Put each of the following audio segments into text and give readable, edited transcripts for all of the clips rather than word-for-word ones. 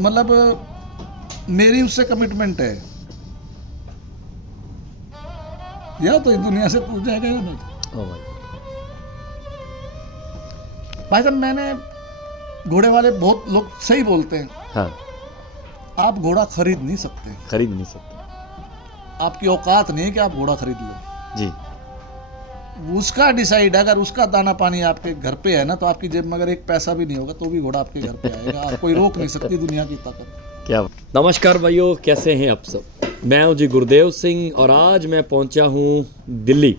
मतलब मेरी उससे कमिटमेंट है, या तो इस दुनिया से पूछ जाएगा या नहीं। ओ भाई, भाई साहब मैंने घोड़े वाले बहुत लोग सही बोलते हैं, हाँ, आप घोड़ा खरीद नहीं सकते, खरीद नहीं सकते आपकी औकात नहीं है कि आप घोड़ा खरीद लो। जी। उसका डिसाइड, अगर उसका दाना पानी आपके घर पे है ना, तो आपकी जेब में अगर एक पैसा भी नहीं होगा तो भी घोड़ा आपके घर पे आएगा, आप कोई रोक नहीं सकती दुनिया की ताकत। क्या नमस्कार भाइयों, कैसे हैं आप सब। मैं हूं जी गुरदेव सिंह और आज मैं पहुंचा हूं दिल्ली।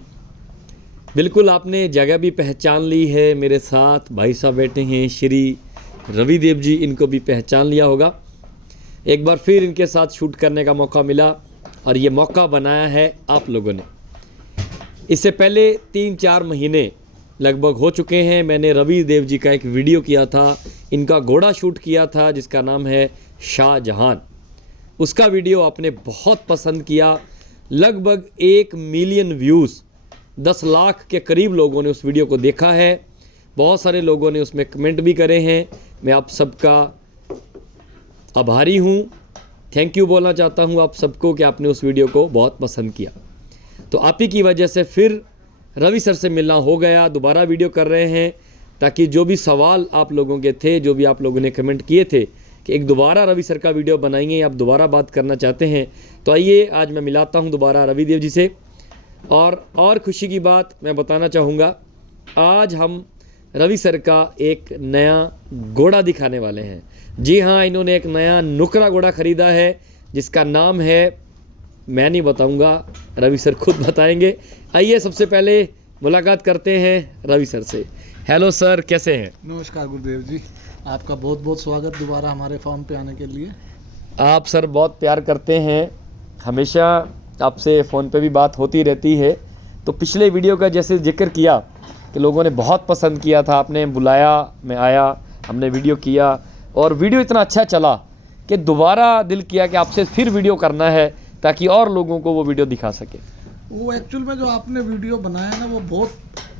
बिल्कुल आपने जगह भी पहचान ली है। मेरे साथ भाई साहब बैठे हैं श्री रवि देव जी, इनको भी पहचान लिया होगा। एक बार फिर इनके साथ शूट करने का मौका मिला और ये मौका बनाया है आप लोगों ने। इससे पहले 3-4 महीने लगभग हो चुके हैं, मैंने रवि देव जी का एक वीडियो किया था, इनका घोड़ा शूट किया था जिसका नाम है शाहजहान। उसका वीडियो आपने बहुत पसंद किया, लगभग 1 मिलियन व्यूज़, 10 लाख के करीब लोगों ने उस वीडियो को देखा है। बहुत सारे लोगों ने उसमें कमेंट भी करे हैं। मैं आप सबका आभारी हूँ, थैंक यू बोलना चाहता हूँ आप सबको कि आपने उस वीडियो को बहुत पसंद किया। तो आप ही की वजह से फिर रवि सर से मिलना हो गया, दोबारा वीडियो कर रहे हैं ताकि जो भी सवाल आप लोगों के थे, जो भी आप लोगों ने कमेंट किए थे कि एक दोबारा रवि सर का वीडियो बनाएंगे, आप दोबारा बात करना चाहते हैं, तो आइए आज मैं मिलाता हूं दोबारा रवि देव जी से। और खुशी की बात मैं बताना चाहूँगा, आज हम रवि सर का एक नया घोड़ा दिखाने वाले हैं। जी हाँ, इन्होंने एक नया नुकरा घोड़ा ख़रीदा है जिसका नाम है, मैं नहीं बताऊंगा, रवि सर खुद बताएंगे। आइए सबसे पहले मुलाकात करते हैं रवि सर से। हेलो सर, कैसे हैं। नमस्कार गुरुदेव जी, आपका बहुत बहुत स्वागत दोबारा हमारे फार्म पे आने के लिए। आप सर बहुत प्यार करते हैं, हमेशा आपसे फ़ोन पे भी बात होती रहती है। तो पिछले वीडियो का जैसे जिक्र किया कि लोगों ने बहुत पसंद किया था, आपने बुलाया, मैं आया, हमने वीडियो किया और वीडियो इतना अच्छा चला कि दोबारा दिल किया कि आपसे फिर वीडियो करना है ताकि और लोगों को वो वीडियो दिखा सके। वो एक्चुअल में जो आपने वीडियो बनाया ना, वो बहुत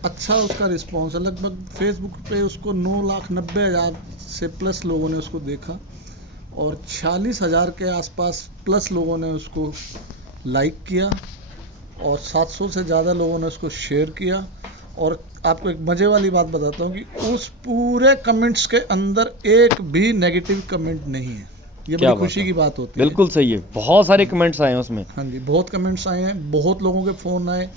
अच्छा उसका रिस्पांस है। लगभग फेसबुक पे उसको 9,90,000 से प्लस लोगों ने उसको देखा और 46,000 के आसपास प्लस लोगों ने उसको लाइक किया और 700 से ज़्यादा लोगों ने उसको शेयर किया। और आपको एक मज़े वाली बात बताता हूँ कि उस पूरे कमेंट्स के अंदर एक भी नेगेटिव कमेंट नहीं है। ये बड़ी खुशी की बात होती है। बिल्कुल सही है, बहुत सारे कमेंट्स आए हैं उसमें। हाँ जी, बहुत कमेंट्स आए हैं, बहुत लोगों के फ़ोन आए,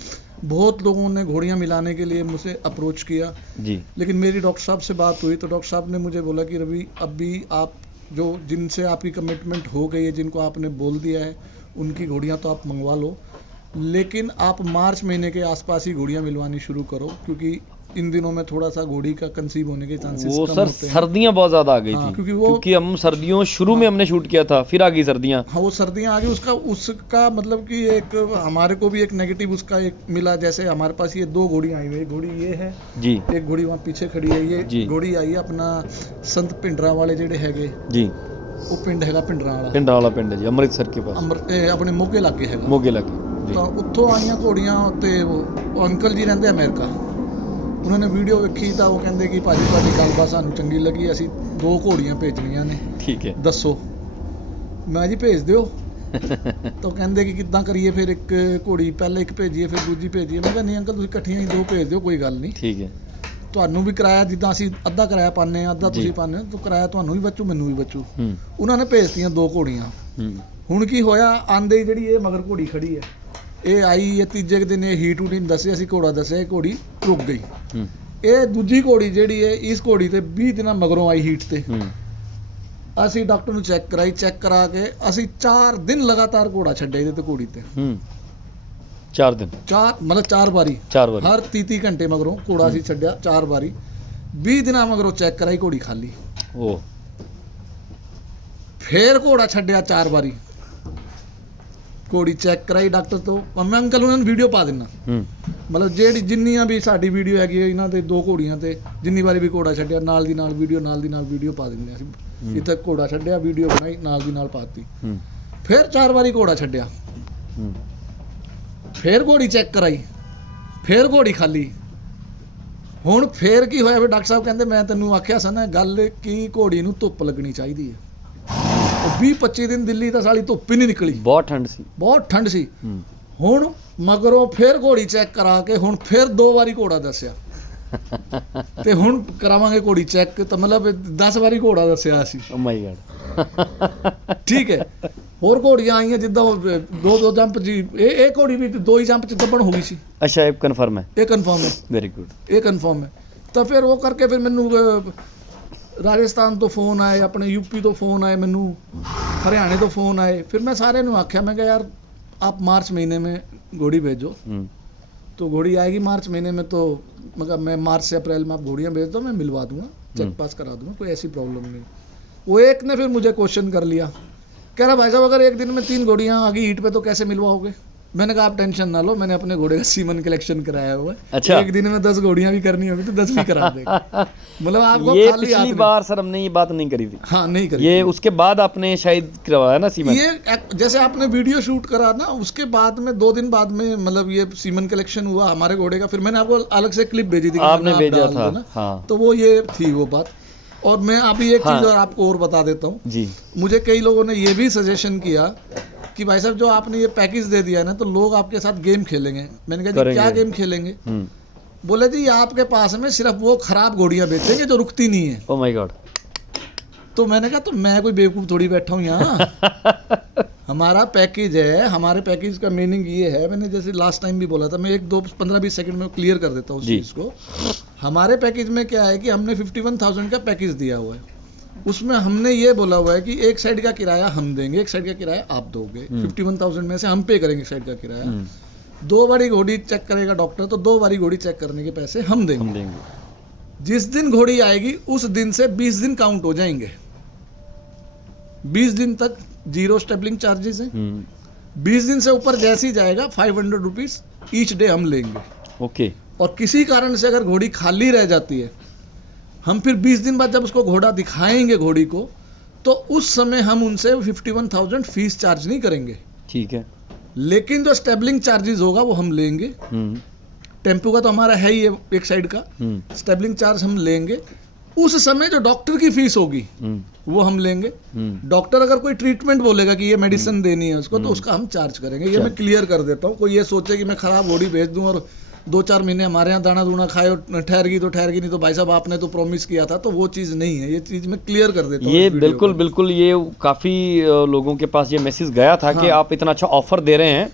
बहुत लोगों ने घोड़ियाँ मिलाने के लिए मुझसे अप्रोच किया जी। लेकिन मेरी डॉक्टर साहब से बात हुई तो डॉक्टर साहब ने मुझे बोला कि रवि, अभी आप जो जिनसे आपकी कमिटमेंट हो गई है, जिनको आपने बोल दिया है, उनकी घोड़ियाँ तो आप मंगवा लो, लेकिन आप मार्च महीने के आसपास ही घोड़ियाँ मिलवानी शुरू करो, क्योंकि इन दिनों में थोड़ा सा घोड़ी का कंसीव होने के चांसेस वो कम सर होते हैं। सर्दियाँ बहुत ज़्यादा आ गई हाँ, थी, क्योंकि हम सर्दियों शुरू में हमने शूट किया था, फिर आ गई सर्दियाँ। हाँ, वो सर्दियाँ आ गई, उसका मतलब कि एक हमारे को भी एक नेगेटिव उसका एक मिला। जैसे हमारे पास ये 2 घोड़ियाँ आई हुई, एक घोड़ी ये है जी, एक घोड़ी वहाँ पीछे खड़ी है, ये घोड़ी आई है अपना संत पिंडरा वाले जेडे हैगे जी, वो पिंड हैगा पिंडरा वाला, पिंडा वाला पिंड है जी, अमृतसर के पास, अपने मोगे लागे हैगा, मोगे लागे जी। तो उत्थों आईਆਂ ਘੋੜੀਆਂ ਤੇ ਉਹ ਅੰਕਲ ਜੀ ਰਹਿੰਦੇ ਅਮਰੀਕਾ, ਉਹਨਾਂ ਨੇ ਵੀਡੀਓ ਵੇਖੀ ਤਾਂ ਉਹ ਕਹਿੰਦੇ ਕਿ ਭਾਜੀ ਤੁਹਾਡੀ ਗੱਲਬਾਤ ਸਾਨੂੰ ਚੰਗੀ ਲੱਗੀ, ਅਸੀਂ 2 ਘੋੜੀਆਂ ਭੇਜਣੀਆਂ ਨੇ, ਠੀਕ ਹੈ, ਦੱਸੋ। ਮੈਂ ਜੀ ਭੇਜ ਦਿਓ। ਤਾਂ ਕਹਿੰਦੇ ਕਿ ਕਿੱਦਾਂ ਕਰੀਏ, ਫਿਰ ਇੱਕ ਘੋੜੀ ਪਹਿਲਾਂ ਇੱਕ ਭੇਜੀਏ ਫਿਰ ਦੂਜੀ ਭੇਜੀਏ। ਮੈਂ ਕਿਹਾ ਨਹੀਂ ਅੰਕਲ, ਤੁਸੀਂ ਇਕੱਠੀਆਂ ਹੀ 2 ਭੇਜ ਦਿਓ, ਕੋਈ ਗੱਲ ਨਹੀਂ, ਠੀਕ ਹੈ। ਤੁਹਾਨੂੰ ਵੀ ਕਿਰਾਇਆ ਜਿੱਦਾਂ ਅਸੀਂ ਅੱਧਾ ਕਿਰਾਇਆ ਪਾਉਂਦੇ ਹਾਂ, ਅੱਧਾ ਤੁਸੀਂ ਪਾਉਂਦੇ ਹੋ, ਤਾਂ ਕਿਰਾਇਆ ਤੁਹਾਨੂੰ ਵੀ ਬਚੂ, ਮੈਨੂੰ ਵੀ ਬਚੂ। ਉਹਨਾਂ ਨੇ ਭੇਜਤੀਆਂ 2 ਘੋੜੀਆਂ। ਹੁਣ ਕੀ ਹੋਇਆ, ਆਂਦੇ ਹੀ ਜਿਹੜੀ ਇਹ ਮਗਰ ਘੋੜੀ ਖੜੀ ਹੈ, ਇਹ ਆਈ ਇਹ ਤੀਜੇ ਦਿਨ ਇਹ ਹੀਟ ਹੂਟ ਨਹੀਂ ਦੱਸਿਆ, ਅਸੀਂ ਘੋੜਾ ਦੱਸਿਆ, ਇਹ ਘੋੜੀ ਰੁਕ ਗਈ। ਇਹ ਦੂਜੀ ਘੋੜੀ ਜਿਹੜੀ ਹੈ, ਇਸ ਘੋੜੀ ਤੇ 20 ਦਿਨਾਂ ਮਗਰੋਂ ਆਈ ਹੀਟ ਤੇ। ਅਸੀਂ ਡਾਕਟਰ ਨੂੰ ਚੈੱਕ ਕਰਾਈ, ਚੈੱਕ ਕਰਾ ਕੇ ਅਸੀਂ 4 ਦਿਨ ਲਗਾਤਾਰ ਘੋੜਾ ਛੱਡਿਆ ਇਹਦੇ ਤੇ, ਘੋੜੀ ਤੇ 4 ਦਿਨ, 4 ਵਾਰੀ, ਹਰ 30 ਘੰਟੇ ਮਗਰੋਂ ਘੋੜਾ ਅਸੀਂ ਛੱਡਿਆ 4 ਵਾਰੀ। 20 ਦਿਨਾਂ ਮਗਰੋਂ ਚੈੱਕ ਕਰਾਈ, ਘੋੜੀ ਖਾਲੀ। ਉਹ ਫੇਰ ਘੋੜਾ ਛੱਡਿਆ 4 ਵਾਰੀ, ਘੋੜੀ ਚੈੱਕ ਕਰਾਈ ਡਾਕਟਰ ਤੋਂ। ਮੈਂ ਅੰਕਲ ਉਹਨਾਂ ਨੂੰ ਵੀਡੀਓ ਪਾ ਦਿੰਦਾ, ਮਤਲਬ ਜਿਹੜੀ ਜਿੰਨੀਆਂ ਵੀ ਸਾਡੀ ਵੀਡੀਓ ਹੈਗੀ ਹੈ ਇਹਨਾਂ ਤੇ 2 ਘੋੜੀਆਂ ਤੇ, ਜਿੰਨੀ ਵਾਰੀ ਵੀ ਘੋੜਾ ਛੱਡਿਆ ਨਾਲ ਦੀ ਨਾਲ ਵੀਡੀਓ ਪਾ ਦਿੰਦੇ ਅਸੀਂ। ਜਿੱਥੇ ਘੋੜਾ ਛੱਡਿਆ ਵੀਡੀਓ ਬਣਾਈ, ਨਾਲ ਦੀ ਨਾਲ ਪਾਤੀ। ਫਿਰ 4 ਵਾਰੀ ਘੋੜਾ ਛੱਡਿਆ, ਫਿਰ ਘੋੜੀ ਚੈੱਕ ਕਰਾਈ, ਫਿਰ ਘੋੜੀ ਖਾਲੀ। ਹੁਣ ਫੇਰ ਕੀ ਹੋਇਆ, ਫਿਰ ਡਾਕਟਰ ਸਾਹਿਬ ਕਹਿੰਦੇ ਮੈਂ ਤੈਨੂੰ ਆਖਿਆ ਸੀ ਨਾ ਗੱਲ ਕਿ ਘੋੜੀ ਨੂੰ ਧੁੱਪ ਲੱਗਣੀ ਚਾਹੀਦੀ ਹੈ। 20-25 दिन दिल्ली ਤਾਂ ਸਾਲੀ ਧੁੱਪ ਹੀ ਨਹੀਂ ਨਿਕਲੀ, बहुत ठंड सी। ਬਹੁਤ ਠੰਡ ਸੀ। ਹੁਣ ਮਗਰੋਂ ਫਿਰ ਘੋੜੀ ਚੈੱਕ ਕਰਾ ਕੇ ਹੁਣ ਫਿਰ 2 ਵਾਰੀ ਘੋੜਾ ਦੱਸਿਆ ਤੇ ਹੁਣ ਕਰਾਵਾਂਗੇ ਘੋੜੀ ਚੈੱਕ, ਤਾਂ ਮਤਲਬ 10 ਵਾਰੀ ਘੋੜਾ ਦੱਸਿਆ ਅਸੀਂ। Oh my God. ਠੀਕ ਹੈ। ਹੋਰ ਘੋੜੀਆਂ ਆਈਆਂ ਜਿੱਦਾਂ 2 ਜੰਪ ਜੀ, ਇਹ ਘੋੜੀ ਵੀ 2 ਹੀ ਜੰਪ ਚ ਗੱਬਣ ਹੋ ਗਈ ਸੀ। अच्छा, ये कन्फर्म है। ਇਹ ਕਨਫਰਮ ਹੈ, वेरी गुड। ਇਹ ਕਨਫਰਮ ਹੈ। ਤਾਂ ਫਿਰ ਉਹ ਕਰਕੇ ਫਿਰ ਮੈਨੂੰ ਰਾਜਸਥਾਨ ਤੋਂ ਫੋਨ ਆਏ, ਆਪਣੇ यूपी ਤੋਂ ਫੋਨ ਆਏ, ਮੈਨੂੰ हरियाणा ਤੋਂ ਫੋਨ ਆਏ। ਫਿਰ ਮੈਂ ਸਾਰਿਆਂ ਨੂੰ ਆਖਿਆ, मैं यार आप मार्च महीने में घोड़ी भेजो, तो घोड़ी आएगी मार्च महीने में, तो मगर मैं मार्च से अप्रैल में आप घोड़ियाँ भेज दो, मैं मिलवा दूंगा, चेक पास करा दूंगा, कोई ऐसी प्रॉब्लम नहीं। वो एक ने फिर मुझे क्वेश्चन कर लिया, कह रहा भाई साहब अगर एक दिन में 3 घोड़ियाँ आ गई हीट पे तो कैसे मिलवाओगे? मैंने कहा आप टेंशन ना लो, मैंने अपने घोड़े का सीमन कलेक्शन कराया हुआ है। अच्छा। एक दिन में 10 घोड़ियाँ भी करनी होगी तो 10 भी करा देगा। मतलब आपको ये खाली हाथ पिछली में- बार सर हमने ये बात नहीं करी थी। हाँ नहीं करी। ये उसके बाद आपने शायद करवाया ना सीमन। ये जैसे आपने वीडियो शूट करा ना, उसके बाद में 2 दिन बाद में मतलब ये सीमन कलेक्शन हुआ हमारे घोड़े का। फिर मैंने आपको अलग से क्लिप भेजी थी कि आपने आप भेजा डाल था, दो ना। हाँ। तो वो ये थी वो बात। और मैं अभी एक हाँ। चीज़ और आपको और बता देता हूँ। जी। मुझे कई लोगों ने ये भी सजेशन किया कि भाई साहब जो आपने ये पैकेज दे दिया है ना, तो लोग आपके साथ गेम खेलेंगे। मैंने कहा जी करेंगे। क्या गेम खेलेंगे? बोले जी आपके पास में सिर्फ वो खराब घोड़ियाँ बेचेंगे जो रुकती नहीं है। Oh my God. तो मैंने कहा तो मैं कोई बेवकूफ़ थोड़ी बैठा हूँ यहाँ। हमारा पैकेज है, हमारे पैकेज का मीनिंग ये है, मैंने जैसे लास्ट टाइम भी बोला था, मैं 15-20 सेकंड में क्लियर कर देता हूँ उस जी। चीज़ को। हमारे पैकेज में क्या है कि हमने 51,000 का पैकेज दिया हुआ है। उसमें हमने ये बोला हुआ है कि एक साइड का किराया हम देंगे, एक साइड का किराया आप दोगे। 51,000 में से हम पे करेंगे एक साइड का किराया। 2 बारी घोड़ी चेक करेगा डॉक्टर, तो 2 बारी घोड़ी चेक करने के पैसे हम देंगे। हम देंगे। जिस दिन घोड़ी आएगी उस दिन से 20 दिन काउंट हो जाएंगे। 20 दिन तक 0 स्टेबलिंग चार्जेस हैं। 20 दिन से ऊपर जैसे ही जाएगा 500 रुपीज़ ईच डे हम लेंगे। ओके। और किसी कारण से अगर घोड़ी खाली रह जाती है, हम फिर 20 दिन बाद जब उसको घोड़ा दिखाएंगे घोड़ी को, तो उस समय हम उनसे 51,000 फीस चार्ज नहीं करेंगे। ठीक है। लेकिन जो स्टेबलिंग चार्जेस होगा वो हम लेंगे। टेम्पो का तो हमारा है ही है एक साइड का, स्टेबलिंग चार्ज हम लेंगे। उस समय जो डॉक्टर की फीस होगी वो हम लेंगे। डॉक्टर अगर कोई ट्रीटमेंट बोलेगा कि ये मेडिसिन देनी है उसको, तो उसका हम चार्ज करेंगे। ये मैं क्लियर कर देता हूँ। कोई ये सोचे कि मैं खराब घोड़ी भेज दूँ और 2-4 महीने हमारे यहाँ दाना दूना खाए और ठहर गई तो ठहर गई, नहीं तो भाई साहब आपने तो प्रॉमिस किया था, तो वो चीज़ नहीं है। ये चीज़ मैं क्लियर कर देता हूँ। ये इस वीडियो बिल्कुल में। बिल्कुल ये काफ़ी लोगों के पास ये मैसेज गया था कि आप इतना अच्छा ऑफर दे रहे हैं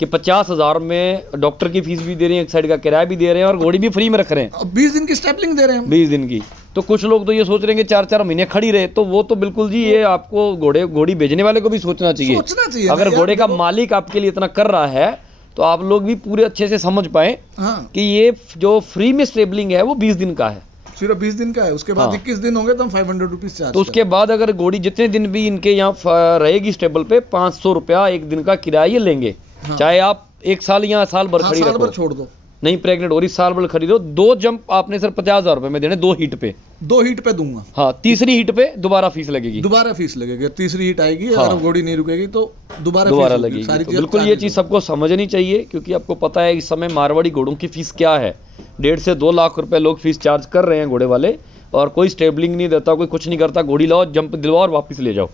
कि 50,000 में डॉक्टर की फीस भी दे रहे हैं, एक साइड का किराया भी दे रहे हैं और घोड़ी भी फ्री में रख रहे हैं। अब 20 दिन की स्टेबलिंग दे रहे हैं हम। 20 दिन की। तो कुछ लोग तो ये सोच रहे हैं कि 4-4 महीने खड़ी रहे, तो वो तो बिल्कुल जी ये आपको घोड़ी भेजने वाले को भी सोचना चाहिए। सोचना चाहिए अगर ना घोड़े यार, का मालिक आपके लिए इतना कर रहा है तो आप लोग भी पूरे अच्छे से समझ पाए हाँ कि ये जो फ्री में स्टेबलिंग है वो 20 दिन का है। सिर्फ 20 दिन का है। उसके बाद हाँ। 21 दिन होंगे तो हम 500 रुपीज़ चार्ज तो उसके बाद अगर घोड़ी जितने दिन भी इनके यहाँ रहेगी स्टेबल पे 500 रुपया एक दिन का किराया ये लेंगे। चाहे आप 1 साल या साल भर हाँ, खड़ी साल भर रखो, छोड़ दो। नहीं प्रेग्नेंट हो रही साल भर खड़ी रहो, 2 जंप आपने सर 50,000 रुपये में देने 2 हीट पे। 2 हीट पे दूंगा, हाँ, तीसरी हीट पे दोबारा फीस लगेगी। दोबारा फीस लगेगी। तीसरी हीट आएगी, हाँ। अगर घोड़ी नहीं रुकेगी तो दोबारा दोबारा फीस होगी। लगेगी। सारी तो चीज़ें बिल्कुल ये charges चीज़ सबको समझनी चाहिए, क्योंकि आपको पता है इस समय मारवाड़ी घोड़ों की फीस क्या है। 1.5 से 2 लाख रुपए लोग फीस चार्ज कर रहे हैं घोड़े वाले, और कोई स्टेबलिंग नहीं देता, कोई कुछ नहीं करता। घोड़ी लाओ, जंप दिलवाओ और वापस ले जाओ।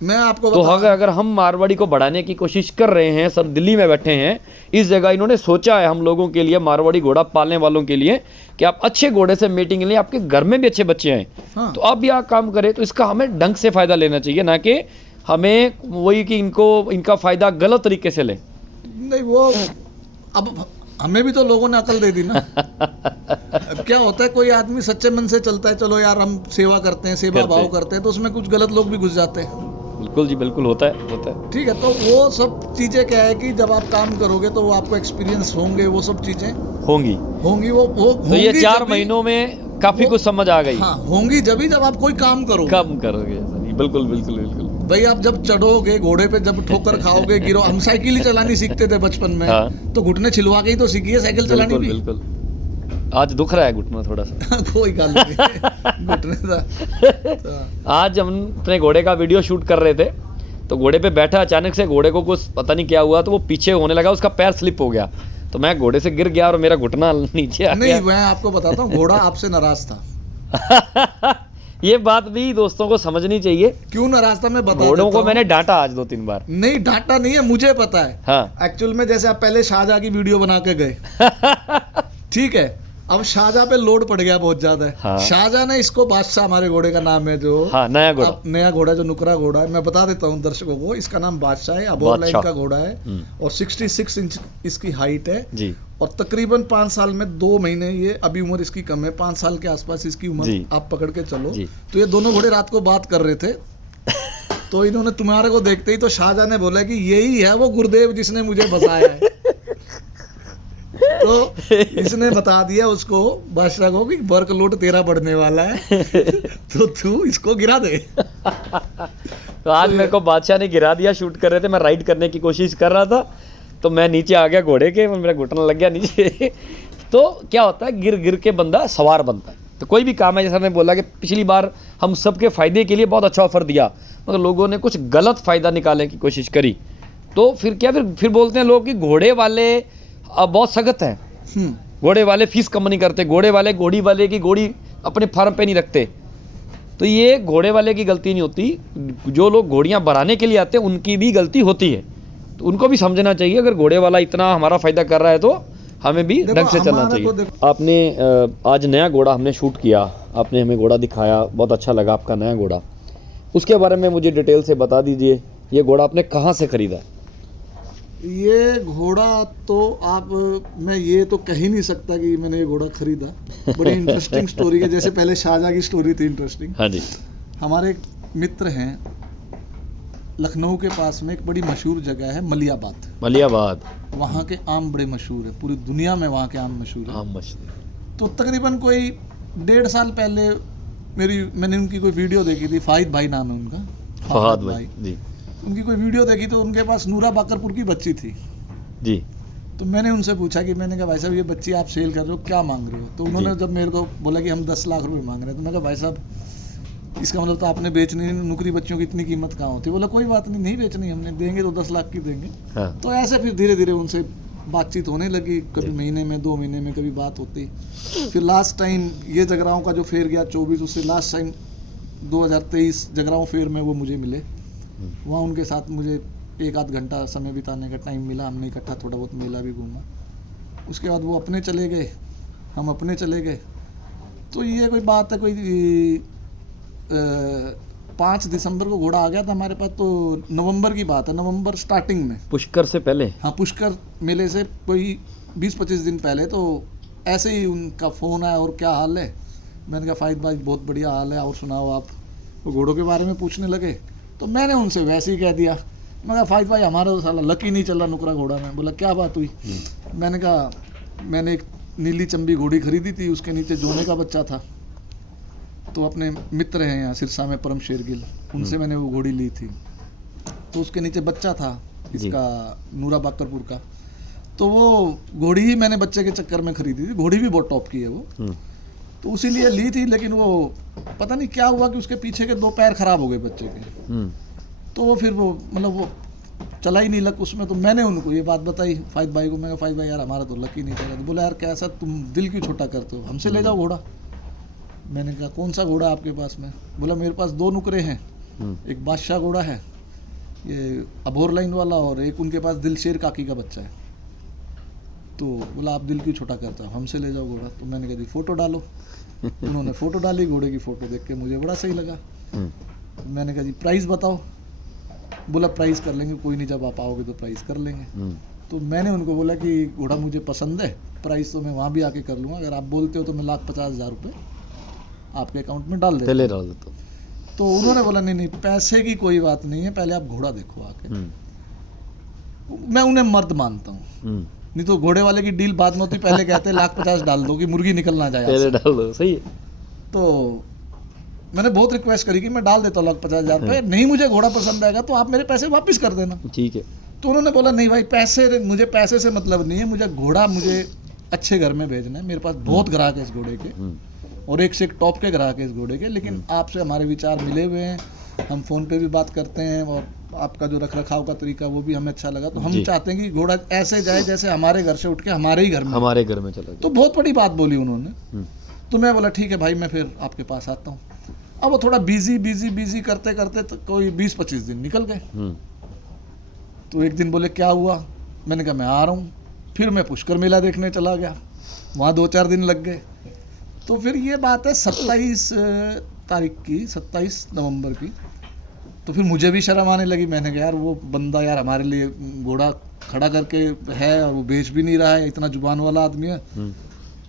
मैं आपको तो बता, अगर हम मारवाड़ी को बढ़ाने की कोशिश कर रहे हैं, सर दिल्ली में बैठे हैं, इस जगह इन्होंने सोचा है हम लोगों के लिए, मारवाड़ी घोड़ा पालने वालों के लिए, कि आप अच्छे घोड़े से मीटिंग लें, आपके घर में भी अच्छे बच्चे हैं। हाँ। तो आप भी यहाँ काम करें, तो इसका हमें ढंग से फ़ायदा लेना चाहिए, ना कि हमें वही कि इनका फ़ायदा गलत तरीके से लें। नहीं वो अब हमें भी तो लोगों ने अकल दे दी ना। अब क्या होता है, कोई आदमी सच्चे मन से चलता है, चलो यार हम सेवा करते हैं, सेवा भाव करते हैं, तो उसमें कुछ गलत लोग भी घुस जाते हैं। बिल्कुल जी, बिल्कुल होता है। ठीक है, तो वो सब चीज़ें क्या है कि जब आप काम करोगे तो वो आपको एक्सपीरियंस होंगे, वो सब चीज़ें होंगी। वो तो ये होंगी 4 जब भी- महीनों में काफ़ी कुछ समझ आ गई। हाँ होंगी जब भी, जब आप कोई काम करोगे। कम करोगे सर, बिल्कुल बिल्कुल बिल्कुल। भाई आप जब चढ़ोगे घोड़े पे, जब ठोकर खाओगे, गिरो। हम साइकिल ही चलानी सीखते थे बचपन में, हाँ। तो घुटने छिलवा के ही तो सीखी है साइकिल चलानी बिल्कुल भी। बिल्कुल। आज दुख रहा है घुटना थोड़ा सा। कोई गल नहीं, घुटने का। आज हम अपने घोड़े का वीडियो शूट कर रहे थे, तो घोड़े पे बैठा, अचानक से घोड़े को कुछ पता नहीं क्या हुआ, तो वो पीछे होने लगा, उसका पैर स्लिप हो गया, तो मैं घोड़े से गिर गया और मेरा घुटना नीचे आ नहीं गया। मैं आपको बताता हूँ, घोड़ा आपसे नाराज था। ये बात भी दोस्तों को समझनी चाहिए। क्यों नाराज था मैं बता घोड़ों देता को हूँ। मैंने डांटा आज 2-3 बार। नहीं डांटा नहीं है, मुझे पता है। हाँ एक्चुअल में जैसे आप पहले शाहजहाँ की वीडियो बना के गए, ठीक है, अब शाहजहाँ पे लोड पड़ गया बहुत ज्यादा है। हाँ। शाहजहाँ ने इसको बादशाह, हमारे घोड़े का नाम है जो हाँ नया घोड़ा। अब नया घोड़ा जो नुकरा घोड़ा है, मैं बता देता हूँ दर्शकों को, इसका नाम बादशाह है, अबोर लाइन बादशाह। का घोड़ा है और 66 इंच इसकी हाइट है जी और तकरीबन 5 साल में 2 महीने, ये अभी उम्र इसकी कम है, 5 साल के आसपास इसकी उम्र जी। आप पकड़ के चलो। जी। तो ये दोनों घोड़े रात को बात कर रहे थे, तो इन्होंने तुम्हारे को देखते ही तो शाहजहाँ ने बोला कि यही है वो गुरुदेव जिसने मुझे बचाया है। तो इसने बता दिया उसको, बादशाह को, कि वर्कलोड तेरा बढ़ने वाला है तो तू इसको गिरा दे। तो आज मेरे को बादशाह ने गिरा दिया। शूट कर रहे थे, मैं राइड करने की कोशिश कर रहा था तो मैं नीचे आ गया घोड़े के, मेरा घुटना लग गया नीचे। तो क्या होता है, गिर गिर के बंदा सवार बनता है। तो कोई भी काम है, जैसा मैं बोला कि पिछली बार हम सबके फ़ायदे के लिए बहुत अच्छा ऑफर दिया, मगर लोगों ने कुछ गलत फ़ायदा निकालने की कोशिश करी। तो फिर क्या, फिर बोलते हैं लोग कि घोड़े वाले बहुत सख्त हैं, घोड़े वाले फीस कम नहीं करते, घोड़े वाले घोड़ी वाले की घोड़ी अपने फार्म पे नहीं रखते। तो ये घोड़े वाले की गलती नहीं होती, जो लोग घोड़ियाँ बढ़ाने के लिए आते हैं उनकी भी गलती होती है। तो उनको भी समझना चाहिए, अगर घोड़े वाला इतना हमारा फ़ायदा कर रहा है तो हमें भी ढंग से चलना चाहिए। आपने आज नया घोड़ा हमने शूट किया, आपने हमें घोड़ा दिखाया, बहुत अच्छा लगा आपका नया घोड़ा। उसके बारे में मुझे डिटेल से बता दीजिए, ये घोड़ा आपने कहाँ से ख़रीदा? ये घोड़ा तो आप, मैं ये तो कह ही नहीं सकता कि मैंने ये घोड़ा खरीदा। बड़ी इंटरेस्टिंग स्टोरी है, जैसे पहले शाहजहाँ की स्टोरी थी इंटरेस्टिंग। हाँ जी। हमारे एक मित्र हैं, लखनऊ के पास में एक बड़ी मशहूर जगह है मलियाबाद। मलियाबाद, वहाँ के आम बड़े मशहूर है, पूरी दुनिया में वहाँ के आम मशहूर है। आम मछली। तो तकरीबन कोई 1.5 साल पहले मैंने उनकी कोई वीडियो देखी थी, फाहिद भाई नाम है उनका, फहद भाई जी। उनकी कोई वीडियो देखी तो उनके पास नूरा बाकरपुर की बच्ची थी जी। तो मैंने उनसे पूछा कि, मैंने कहा भाई साहब ये बच्ची आप सेल कर रहे हो, क्या मांग रहे हो? तो उन्होंने जब मेरे को बोला कि हम 10 लाख रुपए मांग रहे हैं, तो मैं कहा भाई साहब इसका मतलब तो आपने बेचनी नहीं, नुकरी बच्चियों की इतनी कीमत कहाँ होती है? बोला कोई बात नहीं, नहीं बेचनी, हमने देंगे तो 10 लाख की देंगे। हाँ। तो ऐसे फिर धीरे धीरे उनसे बातचीत होने लगी, कभी महीने में 2 महीने में कभी बात होती। फिर लास्ट टाइम ये जगराओं का जो फेयर गया 24, उससे लास्ट टाइम 2023 जगराओं फेयर में वो मुझे मिले। वहाँ उनके साथ मुझे 1 आध घंटा समय बिताने का टाइम मिला, हमने इकट्ठा थोड़ा बहुत मेला भी घूमा। उसके बाद वो अपने चले गए, हम अपने चले गए। तो ये कोई बात है, कोई 5 दिसंबर को घोड़ा आ गया था हमारे पास, तो नवंबर की बात है, नवंबर स्टार्टिंग में, पुष्कर से पहले। हाँ पुष्कर मेले से कोई 20-25 दिन पहले। तो ऐसे ही उनका फ़ोन आया, और क्या हाल है? मैंने कहा फाहिद भाई बहुत बढ़िया हाल है, और सुनाओ आप। वो घोड़ों के बारे में पूछने लगे, तो मैंने उनसे वैसे ही कह दिया। मैं कहा फाहिद भाई हमारा तो साला लक ही नहीं चल रहा नुकरा घोड़ा में। बोला क्या बात हुई? मैंने कहा मैंने एक नीली चंबी घोड़ी खरीदी थी, उसके नीचे जोने का बच्चा था। तो अपने मित्र हैं यहाँ सिरसा में, परम शेरगिल, उनसे मैंने वो घोड़ी ली थी। तो उसके नीचे बच्चा था इसका, नूरा बाकरपुर का। तो वो घोड़ी ही मैंने बच्चे के चक्कर में खरीदी थी। घोड़ी भी बहुत टॉप की है वो, तो उसी लिए ली थी। लेकिन वो पता नहीं क्या हुआ कि उसके पीछे के 2 पैर खराब हो गए बच्चे के। तो वो फिर वो मतलब वो चला ही नहीं लक उसमें। तो मैंने उनको ये बात बताई फाहिद भाई को। मैं कहा फाहिद भाई यार हमारा तो लक ही नहीं चला। तो बोला यार कैसा, तुम दिल क्यों छोटा करते हो, हमसे ले जाओ घोड़ा। मैंने कहा कौन सा घोड़ा आपके पास में? बोला मेरे पास 2 नुकरे हैं, एक बादशाह घोड़ा है ये अबोर लाइन वाला, और एक उनके पास दिलशेर काकी का बच्चा है। तो बोला आप दिल क्यों छोटा करते हो, हमसे ले जाओ घोड़ा। तो मैंने कहा जी फ़ोटो डालो। उन्होंने फ़ोटो डाली, घोड़े की फ़ोटो देख के मुझे बड़ा सही लगा। मैंने कहा जी प्राइस बताओ। बोला प्राइस कर लेंगे, कोई नहीं, जब आप आओगे तो प्राइस कर लेंगे। तो मैंने उनको बोला कि घोड़ा मुझे पसंद है, प्राइस तो मैं वहाँ भी आके कर लूँगा, अगर आप बोलते हो तो मैं 1,50,000 रुपये आपके अकाउंट में डाल देता हूँ। तो उन्होंने बोला नहीं नहीं पैसे की कोई बात नहीं है, पहले आप घोड़ा देखो आके। मैं उन्हें मर्द मानता हूँ, नहीं तो घोड़े वाले की डील बाद में होती, पहले कहते 1,50,000 डाल दो कि मुर्गी निकल ना जाए, पहले डाल दो। सही है। तो मैंने बहुत रिक्वेस्ट करी कि मैं डाल देता हूँ 1,50,000 रुपये, नहीं मुझे घोड़ा पसंद आएगा तो आप मेरे पैसे वापस कर देना। ठीक है। तो उन्होंने बोला नहीं भाई पैसे, मुझे पैसे से मतलब नहीं है, मुझे घोड़ा मुझे अच्छे घर में भेजना है। मेरे पास बहुत ग्राहक है इस घोड़े के, और एक से एक टॉप के ग्राहक है इस घोड़े के। लेकिन आपसे हमारे विचार मिले हुए हैं, हम फ़ोन पे भी बात करते हैं, और आपका जो रख रखाव का तरीका वो भी हमें अच्छा लगा। तो हम चाहते हैं कि घोड़ा ऐसे जाए जैसे हमारे घर से उठ के हमारे ही घर में चला। तो बहुत बड़ी बात बोली उन्होंने। तो मैं बोला ठीक है भाई, मैं फिर आपके पास आता हूँ। अब वो थोड़ा बिजी करते करते तो कोई 20-25 दिन निकल गए। तो एक दिन बोले क्या हुआ, मैंने कहा मैं आ रहा हूँ। फिर मैं पुष्कर मेला देखने चला गया, वहाँ 2-4 दिन लग गए। तो फिर ये बात है 27 तारीख की, 27 नवंबर की। तो फिर मुझे भी शर्म आने लगी। मैंने कहा यार वो बंदा यार हमारे लिए घोड़ा खड़ा करके है और वो बेच भी नहीं रहा है, इतना जुबान वाला आदमी है।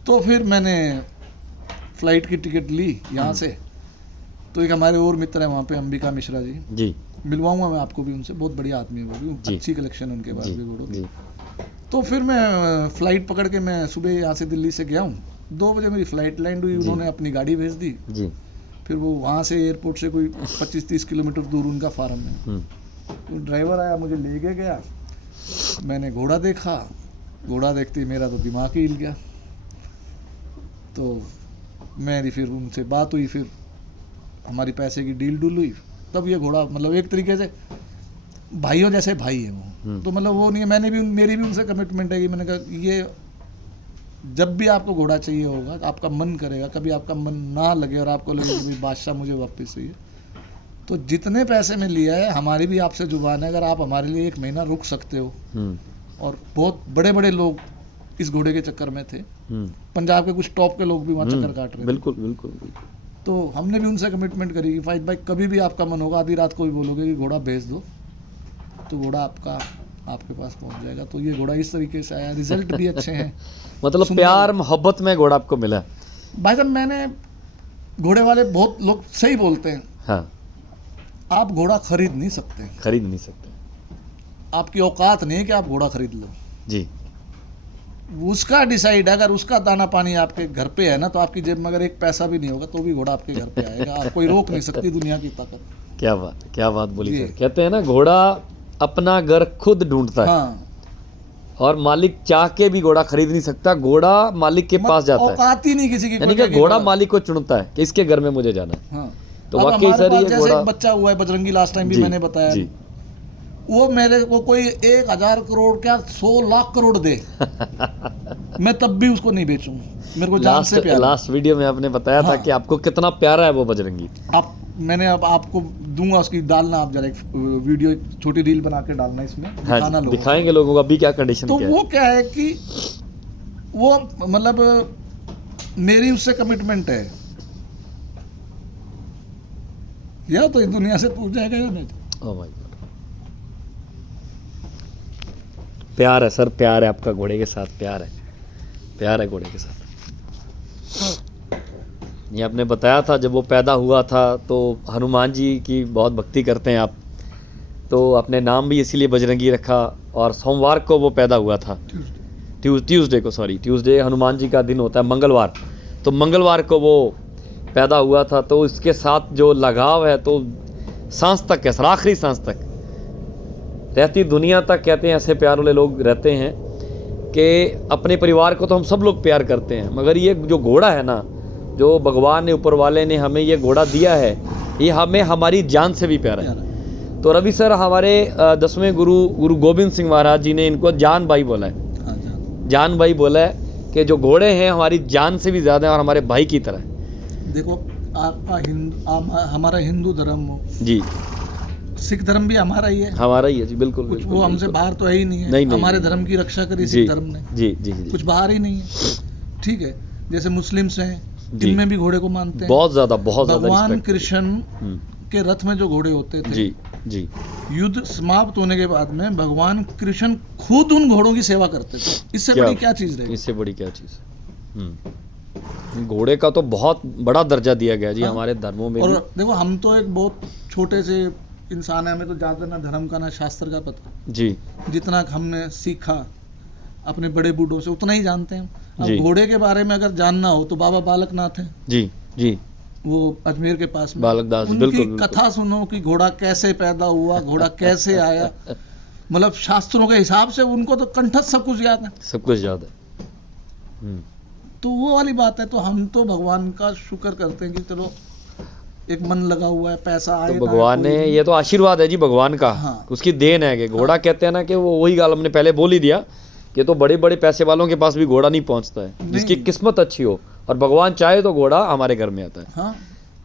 तो फिर मैंने फ्लाइट की टिकट ली यहाँ से। तो एक हमारे और मित्र हैं वहाँ पे, अंबिका मिश्रा जी, मिलवाऊंगा मैं आपको भी उनसे, बहुत बढ़िया आदमी है वो भी, अच्छी कलेक्शन है उनके पास भी घोड़ों की। तो फिर मैं फ्लाइट पकड़ के मैं सुबह यहाँ से दिल्ली से गया हूँ। 2 बजे मेरी फ्लाइट लैंड हुई, उन्होंने अपनी गाड़ी भेज दी। फिर वो वहाँ से एयरपोर्ट से कोई 25-30 किलोमीटर दूर उनका फार्म है। तो ड्राइवर आया, मुझे ले के गया। मैंने घोड़ा देखा, घोड़ा देखते ही मेरा तो दिमाग ही हिल गया। तो मेरी फिर उनसे बात हुई, फिर हमारी पैसे की डील डुल हुई। तब ये घोड़ा मतलब एक तरीके से भाइयों जैसे भाई है वो। तो मतलब वो नहीं है, मैंने भी मेरी भी उनसे कमिटमेंट है कि मैंने कहा ये जब भी आपको घोड़ा चाहिए होगा, आपका मन करेगा, कभी आपका मन ना लगे और आपको लगे कि भाई बादशाह मुझे वापस चाहिए, तो जितने पैसे में लिया है हमारी भी आपसे जुबान है, अगर आप हमारे लिए 1 महीना रुक सकते हो। और बहुत बड़े बड़े लोग इस घोड़े के चक्कर में थे, पंजाब के कुछ टॉप के लोग भी वहाँ चक्कर काट रहे थे। बिल्कुल बिल्कुल। तो हमने भी उनसे कमिटमेंट करी कि फाइज भाई कभी भी आपका मन होगा, आधी रात को भी बोलोगे कि घोड़ा भेज दो, तो घोड़ा आपके पास पहुंच जाएगा। तो ये घोड़ा इस तरीके से आया, रिजल्ट भी अच्छे हैं। मतलब प्यार मोहब्बत में घोड़ा आपको मिला। भाई साहब मैंने घोड़े वाले बहुत लोग सही बोलते हैं, हाँ, आप घोड़ा खरीद नहीं सकते, आपकी औकात नहीं है कि आप घोड़ा खरीद लो जी। उसका डिसाइड, अगर उसका दाना पानी आपके घर पे है ना, तो आपकी जेब में अगर 1 पैसा भी नहीं होगा तो भी घोड़ा आपके घर पे आएगा। आप कोई रोक नहीं सकती दुनिया की ताकत। क्या बात बोली सर। कहते हैं ना घोड़ा अपना घर खुद ढूंढता है। हाँ। और मालिक चाह के भी घोड़ा खरीद नहीं सकता, घोड़ा मालिक के पास जाता है, औकात ही नहीं किसी की। यानी कि घोड़ा मालिक को चुनता है कि इसके घर में मुझे जाना है। हाँ। तो वाकई सर ये घोड़ा, एक बच्चा हुआ है बजरंगी, लास्ट टाइम भी मैंने बताया, वो मेरे को कोई 1000 करोड़ क्या 100 लाख करोड़ दे मैं तब भी उसको नहीं बेचूं, मेरे को जान से प्यार। लास्ट वीडियो में आपने बताया था कि आपको कितना प्यारा है वो बजरंगी। मैंने अब आपको दूंगा उसकी, डालना आप जरा एक वीडियो, एक छोटी रील बना के डालना इसमें, दिखाना लोगों, दिखाएंगे लोगों को अभी क्या कंडीशन तो वो क्या है कि वो मतलब मेरी उससे कमिटमेंट है, या तो इस दुनिया से टूट जाएगा या नहीं। ओह माय गॉड, प्यार है सर, प्यार है आपका घोड़े के साथ, प्यार है घोड़े के साथ। ये आपने बताया था जब वो पैदा हुआ था तो हनुमान जी की बहुत भक्ति करते हैं आप, तो आपने नाम भी इसीलिए बजरंगी रखा। और सोमवार को वो पैदा हुआ था, ट्यूसडे हनुमान जी का दिन होता है, मंगलवार, तो मंगलवार को वो पैदा हुआ था। तो इसके साथ जो लगाव है तो सांस तक है सर, आखिरी सांस तक रहती दुनिया तक। कहते हैं ऐसे प्यार वाले लोग रहते हैं कि अपने परिवार को तो हम सब लोग प्यार करते हैं, मगर ये जो घोड़ा है ना, जो भगवान ने, ऊपर वाले ने हमें ये घोड़ा दिया है, ये हमें हमारी जान से भी प्यारा है। तो रवि सर हमारे 10वें गुरु गोविंद सिंह महाराज जी ने इनको जान भाई बोला है, जान भाई बोला है कि जो घोड़े हैं हमारी जान से भी ज़्यादा है और हमारे भाई की तरह है। देखो आपका हमारा हिंदू धर्म जी, सिख धर्म भी हमारा ही है, जी, बिल्कुल, कुछ वो हमसे बाहर तो है ही नहीं है। नहीं, हमारे धर्म की रक्षा करी सिख धर्म ने, जी, कुछ बाहर ही नहीं है। ठीक है, जैसे मुस्लिम्स हैं, इनमें भी घोड़े को मानते हैं बहुत ज्यादा। भगवान कृष्ण के रथ में जो घोड़े होते थे, जी, युद्ध समाप्त होने के बाद में भगवान कृष्ण खुद उन घोड़ों की सेवा करते थे। इससे बड़ी क्या चीज रहेगी? इससे बड़ी क्या चीज? घोड़े का तो बहुत बड़ा दर्जा दिया गया जी हमारे धर्मों में। और देखो हम तो एक बहुत छोटे से इंसान है, हमें तो ज़्यादा ना धर्म का ना शास्त्र का पता जी, जितना हमने सीखा अपने बड़े बूढ़ों से उतना ही जानते हैं। अब घोड़े के बारे में अगर जानना हो तो बाबा बालकनाथ हैं जी, वो अजमेर के पास में, बालकदास, उनकी कथा सुनो कि घोड़ा कैसे पैदा हुआ, घोड़ा कैसे आया, मतलब शास्त्रों के हिसाब से उनको तो कंठस्थ सब कुछ याद है। तो वो वाली बात है। तो हम तो भगवान का शुक्र करते हैं कि चलो एक मन लगा हुआ है, पैसा आए तो भगवान ने, ये तो आशीर्वाद है जी भगवान का। हाँ। उसकी देन है कि घोड़ा कहते हैं ना कि वो वही गाल हमने पहले बोल ही दिया कि तो बड़े बड़े पैसे वालों के पास भी घोड़ा नहीं पहुंचता है, जिसकी किस्मत अच्छी हो और भगवान चाहे तो घोड़ा हमारे घर में आता है। हाँ।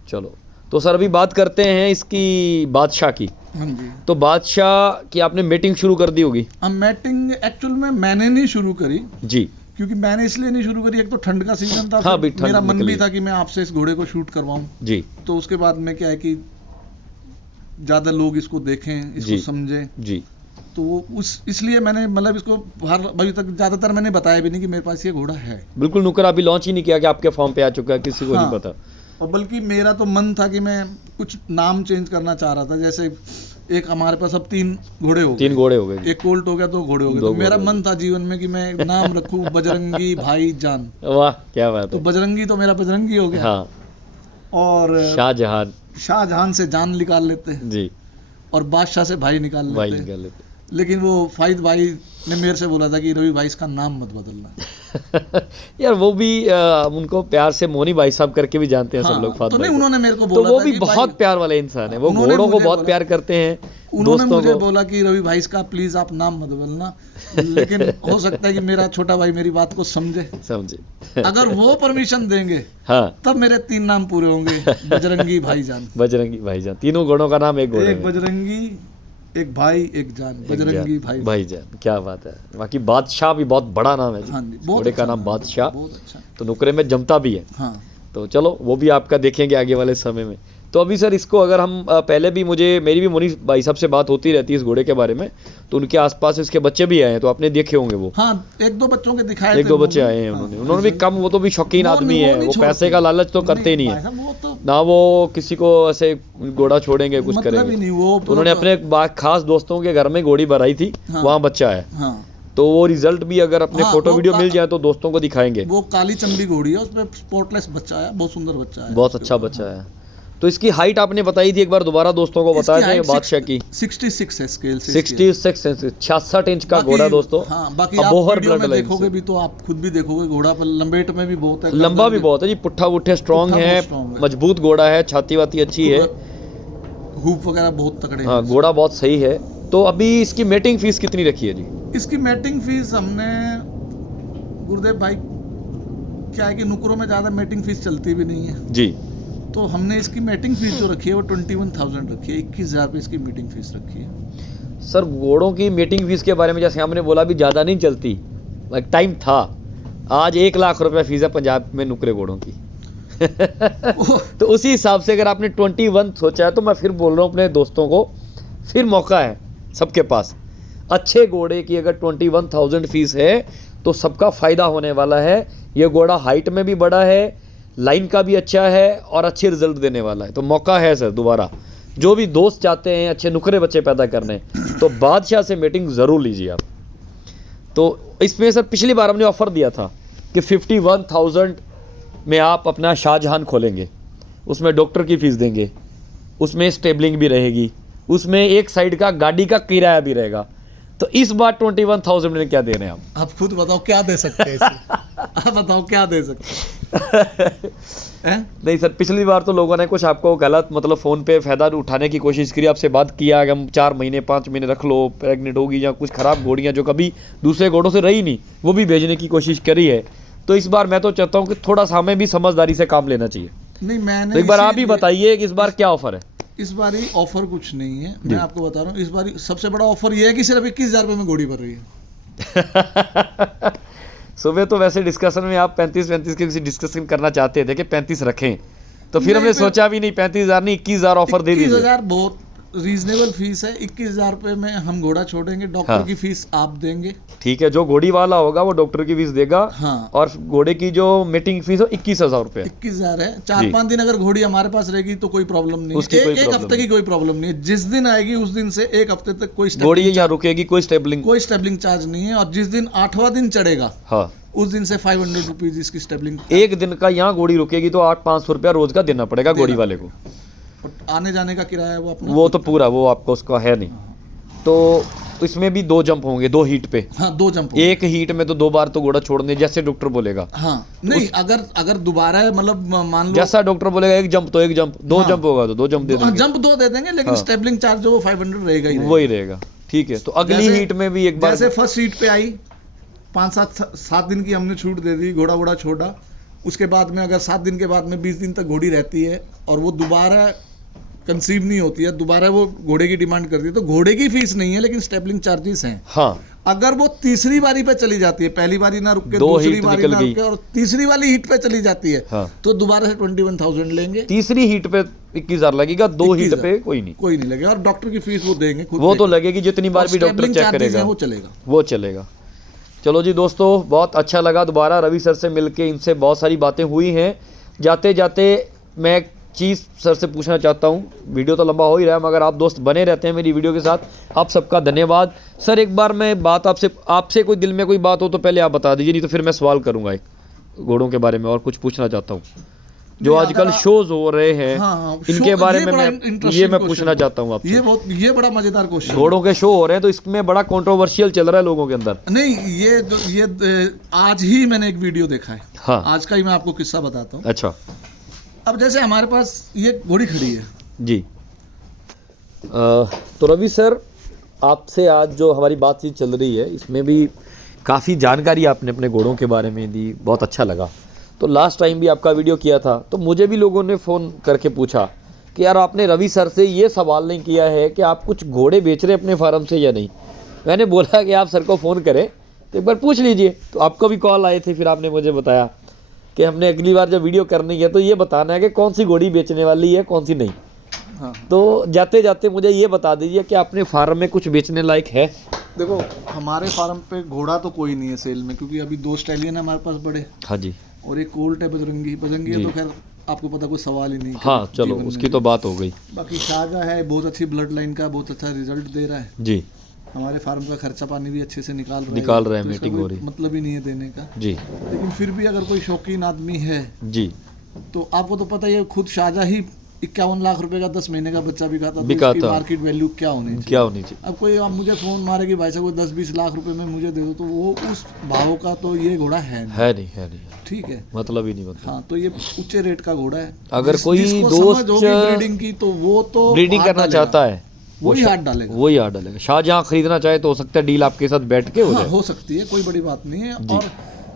चलो तो सर अभी बात करते हैं इसकी बादशाह की। हाँ जी। तो बादशाह की आपने मीटिंग शुरू कर दी होगी? अब मैटिंग एक्चुअल में मैंने नहीं शुरू करी, जी। क्योंकि मैंने इसलिए नहीं शुरू करी, एक तो ठंड का सीजन था, हाँ, फिर भी ठंड मेरा मन निकली। भी था कि मैं आपसे इस घोड़े को शूट करवाऊं। जी तो उसके बाद में क्या है कि ज़्यादा लोग इसको देखें, इसको जी। समझें, जी। तो उस इसलिए मैंने मतलब इसको अभी तक ज़्यादातर मैंने बताया भी नहीं कि मेरे पास ये घोड़ा है। बिल्कुल नुकर अभी लॉन्च ही नहीं किया कि आपके फॉर्म पे आ चुका है, किसी को हाँ। नहीं पता। और बल्कि मेरा तो मन था कि मैं कुछ नाम चेंज करना चाह रहा था, जैसे एक हमारे पास अब 3 घोड़े हो गए, 3 घोड़े हो गए जी। एक कोल्ट हो गया, 2 घोड़े हो गए, दो तो मेरा घोड़े हो मन था जीवन में कि मैं नाम रखूं बजरंगी भाई जान। वाह क्या बात तो है। बजरंगी तो मेरा बजरंगी हो गया, हाँ, और शाहजहान। शाहजहान से जान निकाल लेते हैं, जी, और बादशाह से भाई निकाल भाई लेते हैं। निकाल लेते। लेकिन वो फाइद भाई ने मेरे से बोला था कि रवि भाई इसका नाम मत बदलना। यार वो भी उनको प्यार से मोनी भाई साहब करके भी जानते हैं सब हाँ, लोग। फात तो भाई नहीं, को। उन्होंने मेरे को तो बोला वो था भी कि बहुत भाई, प्यार वाले इंसान है, वो उन्होंने घोड़ों को मुझे बहुत बोला- प्यार करते हैं, उन्होंने दोस्तों मुझे को। बोला कि रवि भाई इसका प्लीज आप नाम मत बदलना, लेकिन हो सकता है कि मेरा छोटा भाई मेरी बात को समझे। समझे। अगर वो परमिशन देंगे हाँ, तब मेरे 3 नाम पूरे होंगे, बजरंगी भाईजान। बजरंगी भाईजान, तीनों घोड़ों का नाम एक घोड़े एक में। बजरंगी, एक भाई, एक जान, बजरंगी भाई। भाईजान, क्या बात है। बाकी बादशाह भी बहुत बड़ा नाम है जी। हाँ जी, बहुत घोड़े का अच्छा नाम बादशाह, बहुत अच्छा। तो नुकरे में जमता भी है। हाँ, तो चलो वो भी आपका देखेंगे आगे वाले समय में। तो अभी सर इसको अगर हम पहले भी मेरी भी मोनी भाई साहब से बात होती रहती है इस घोड़े के बारे में, तो उनके आसपास इसके बच्चे भी आए हैं, तो आपने देखे होंगे वो। हाँ, 1-2 बच्चों के दिखाए एक थे दो वो बच्चे भी। आए हैं हाँ, उन्होंने भी कम, वो तो भी शौकीन वो आदमी नहीं- है, वो नहीं वो पैसे छोड़ते। का लालच तो करते ही नहीं भाई है साहब, वो तो ना, वो किसी को ऐसे घोड़ा छोड़ेंगे कुछ मतलब ही करेंगे। नहीं, वो तो उन्होंने अपने खास दोस्तों के घर में घोड़ी भराई थी, हाँ। वहाँ बच्चा है। हाँ, तो वो रिजल्ट भी अगर अपने हाँ, फोटो वो वीडियो का- मिल जाए तो दोस्तों को दिखाएंगे। वो काली चंबी घोड़ी है, उसमें स्पॉटलेस बच्चा है, बहुत सुंदर बच्चा है, बहुत अच्छा बच्चा है। तो इसकी हाइट आपने बताई थी, एक बार दोबारा दोस्तों को बता दें बादशाह की। 66 है स्केल से। 66 इंच का घोड़ा दोस्तों। हाँ, बाकी अब आप बोहर वीडियो ब्लड में लाइन देखोगे से। भी तो आप खुद भी देखोगे, घोड़ा पर लंबेट में भी बहुत है, लंबा गर्दन भी बहुत है जी, पुट्ठा वुट्ठे स्ट्रांग पुट्ठा है, बहुत strong है। मजबूत घोड़ा है, छाती वाती अच्छी है। हुप वगैरह बहुत तगड़े हाँ, हैं। घोड़ा बहुत सही है। तो अभी इसकी मेटिंग फीस कितनी रखी है जी? इसकी मैटिंग फीस हमने, गुरुदेव भाई क्या है कि नुकरों में ज़्यादा मैटिंग फीस चलती भी नहीं है, जी। तो हमने इसकी मैटिंग फीस जो रखी है वो 21,000 रखी है, 21,000 रुपये इसकी मीटिंग फीस रखी है। सर घोड़ों की मीटिंग फीस के बारे में जैसे आपने बोला भी ज़्यादा नहीं चलती, एक टाइम था, आज 1 लाख रुपए फीस है पंजाब में नुकरे घोड़ों की। तो उसी हिसाब से अगर आपने 21 सोचा है, तो मैं फिर बोल रहा हूँ अपने दोस्तों को, फिर मौका है सबके पास। अच्छे घोड़े की अगर 21,000 फीस है तो सबका फ़ायदा होने वाला है। ये घोड़ा हाइट में भी बड़ा है, लाइन का भी अच्छा है और अच्छे रिजल्ट देने वाला है। तो मौका है सर, दोबारा जो भी दोस्त चाहते हैं अच्छे नुकरे बच्चे पैदा करने, तो बादशाह से मीटिंग ज़रूर लीजिए आप। तो इसमें सर पिछली बार हमने ऑफ़र दिया था कि 51,000 में आप अपना शाहजहान खोलेंगे, उसमें डॉक्टर की फ़ीस देंगे, उसमें स्टेबलिंग भी रहेगी, उसमें एक साइड का गाड़ी का किराया भी रहेगा। तो इस बार 21,000 में क्या दे रहे हैं आप खुद बताओ क्या दे सकते हैं इसे? आप बताओ क्या दे सकते हैं? नहीं सर, पिछली बार तो लोगों ने कुछ आपको गलत मतलब फ़ोन पे फ़ायदा उठाने की कोशिश करी, आपसे बात किया कि हम 4 महीने 5 महीने रख लो, प्रेग्नेंट होगी, या कुछ ख़राब घोड़ियाँ जो कभी दूसरे घोड़ों से रही नहीं, वो भी भेजने की कोशिश करी है। तो इस बार मैं तो चाहता हूँ कि थोड़ा सा हमें भी समझदारी से काम लेना चाहिए। नहीं, मैंने तो एक बार आप ही इसीलिए- बताइए कि इस बार क्या ऑफ़र है? इस बार ही ऑफर कुछ नहीं है, मैं आपको बता रहा हूँ। इस बार सबसे बड़ा ऑफर ये है कि सिर्फ 21,000 रुपये में घोड़ी भर रही है। सुबह तो वैसे डिस्कशन में आप 35 के किसी डिस्कशन करना चाहते थे कि 35 रखें, तो फिर हमने सोचा भी नहीं, 35,000 नहीं 21,000 ऑफर दे दीजिए। 21,000 बहुत रीजनेबल फीस है। 21,000 रुपये में हम घोड़ा छोड़ेंगे, डॉक्टर हाँ। की फीस आप देंगे। ठीक है, जो घोड़ी वाला होगा वो डॉक्टर की फीस देगा। हाँ। और घोड़े की जो मीटिंग फीस हो 21,000 रुपये। 21,000 है। 4-5 दिन अगर घोड़ी हमारे पास रहेगी तो कोई प्रॉब्लम नहीं उसकी है। कोई एक प्रॉब्लम हफ्ते की कोई प्रॉब्लम नहीं है। जिस दिन आएगी उस दिन से 1 हफ्ते तक कोई घोड़ी यहाँ रुकेगी, कोई स्टेबलिंग। कोई स्टेबलिंग चार्ज नहीं है। और जिस दिन 8वां दिन चढ़ेगा हाँ, उस दिन से 500 रुपीज इसकी स्टेबलिंग। एक दिन का यहाँ घोड़ी रुकेगी तो 800-500 रुपया रोज का देना पड़ेगा घोड़ी वाले को। आने जाने का किराया वो अपना, वो तो पूरा वो आपका उसका है नहीं। तो इसमें भी 2 जंप होंगे, 2 हीट पे। हाँ 2 जंप। एक हीट में तो 2 बार तो घोड़ा छोड़ने, जैसे डॉक्टर बोलेगा। हाँ नहीं, अगर दोबारा है, मतलब मान लो जैसा डॉक्टर बोलेगा 1 जंप तो 1 जंप, 2 जंप होगा तो 2 जंप दे देंगे। जंप 2 दे देंगे, लेकिन स्टेबलिंग चार्ज जो वो 500 रहेगा ही। वही रहेगा। ठीक है, तो अगली जैसे- हीट में भी एक बार जैसे फर्स्ट हीट पे आई 5-7 दिन की हमने छूट दे दी, घोड़ा छोड़ा, उसके बाद में अगर 7 दिन के बाद में 20 दिन तक घोड़ी रहती है और वो दोबारा कंसीव नहीं होती है, दोबारा वो घोड़े की डिमांड करती है, तो घोड़े की फीस नहीं है लेकिन स्टेबलिंग चार्जेस हैं। हाँ, अगर वो तीसरी बारी पे चली जाती है, पहली बारी ना रुक के 2 दूसरी हीट बारी निकल ना गई। रुक के और तीसरी वाली हीट पे चली जाती है, हाँ। तो दोबारा से 21,000 लेंगे। तीसरी हीट पे 21,000 लगेगा, 2 हीट 21,000 पे कोई नहीं, कोई नहीं लगेगा। और डॉक्टर की फीस वो देंगे खुद, वो तो लगेगी जितनी बार भी डॉक्टर स्टेबलिंग चेक चार्जेस करेगा हैं, वो चलेगा। वो चलेगा। चलो जी दोस्तों, बहुत अच्छा लगा दोबारा रवि सर से मिलके, इनसे बहुत सारी बातें हुई हैं। जाते जाते मैं एक चीज़ सर से पूछना चाहता हूँ, वीडियो तो लंबा हो ही रहा है मगर आप दोस्त बने रहते हैं मेरी वीडियो के साथ, आप सबका धन्यवाद। सर एक बार मैं बात आपसे कोई दिल में कोई बात हो तो पहले आप बता दीजिए, नहीं तो फिर मैं सवाल करूँगा एक घोड़ों के बारे में और कुछ पूछना चाहता हूँ। जो नहीं, आजकल अगर शोज हो रहे हैं, हाँ, इनके शो- बारे ये में बड़ा मैं interesting पूछना question चाहता हूँ आपसे। ये बड़ा मजेदार क्वेश्चन। घोड़ों के शो हो रहे हैं तो इसमें बड़ा कंट्रोवर्शियल चल रहा है लोगों के अंदर। नहीं, ये आज ही मैंने एक वीडियो देखा है। हाँ। आज का ही मैं आपको किस्सा बताता हूँ। अच्छा अब जैसे हमारे पास ये घोड़ी खड़ी है जी। तो रवि सर, आपसे आज जो हमारी बातचीत चल रही है इसमें भी काफ़ी जानकारी आपने अपने घोड़ों के बारे में दी, बहुत अच्छा लगा। तो लास्ट टाइम भी आपका वीडियो किया था तो मुझे भी लोगों ने फ़ोन करके पूछा कि यार आपने रवि सर से ये सवाल नहीं किया है कि आप कुछ घोड़े बेच रहे अपने फार्म से या नहीं। मैंने बोला कि आप सर को फ़ोन करें तो एक बार पूछ लीजिए, तो आपको भी कॉल आए थे, फिर आपने मुझे बताया कि हमने अगली बार जब वीडियो करनी है तो ये बताना है कि कौन सी घोड़ी बेचने वाली है कौन सी नहीं। हाँ। तो जाते जाते मुझे ये बता दीजिए कि अपने फार्म में कुछ बेचने लायक है? देखो, हमारे फार्म पे घोड़ा तो कोई नहीं है सेल में, क्योंकि अभी 2 स्टैलियन है हमारे पास बड़े, हाँ जी। और एक कोल्ट है बजरंगी जी। है, तो खैर आपको पता कोई सवाल ही नहीं। हाँ चलो जीवन उसकी में। तो बात हो गई। बाकी शाहजहाँ है, बहुत अच्छी ब्लड लाइन का, बहुत अच्छा रिजल्ट दे रहा है। जी हमारे फार्म का खर्चा पानी भी अच्छे से निकाल रहा है, निकाल रहा है, तो इसका मीटिंग कोई हो रही। मतलब ही नहीं है देने का। जी लेकिन फिर भी अगर कोई शौकीन आदमी है जी तो आपको तो पता ही है, खुद शाहजहाँ ही 51 लाख रुपए का 10 महीने का बच्चा बिकाता, तो बिकाता। उसकी मार्केट वैल्यू क्या होनी चाहिए? क्या होनी चाहिए? अब कोई आप मुझे फ़ोन मारे कि भाई साहब वो 10-20 लाख रुपए में मुझे दे दो, तो वो उस भाव का तो ये घोड़ा है नहीं। है नहीं, ठीक है, मतलब ही नहीं मतलब। हाँ, तो ये ऊंचे रेट का घोड़ा है। अगर कोई जिसको दोस्त समझ होगी ब्रीडिंग की, तो वो तो ब्रीडिंग हाथ करना डालेगा। चाहता है वही हाथ डालेगा। वही हाथ डालेगा। शाहजहाँ खरीदना चाहे तो हो सकता है डील आपके साथ बैठ के हो हाँ, जाए। हो सकती है, कोई बड़ी बात नहीं है। और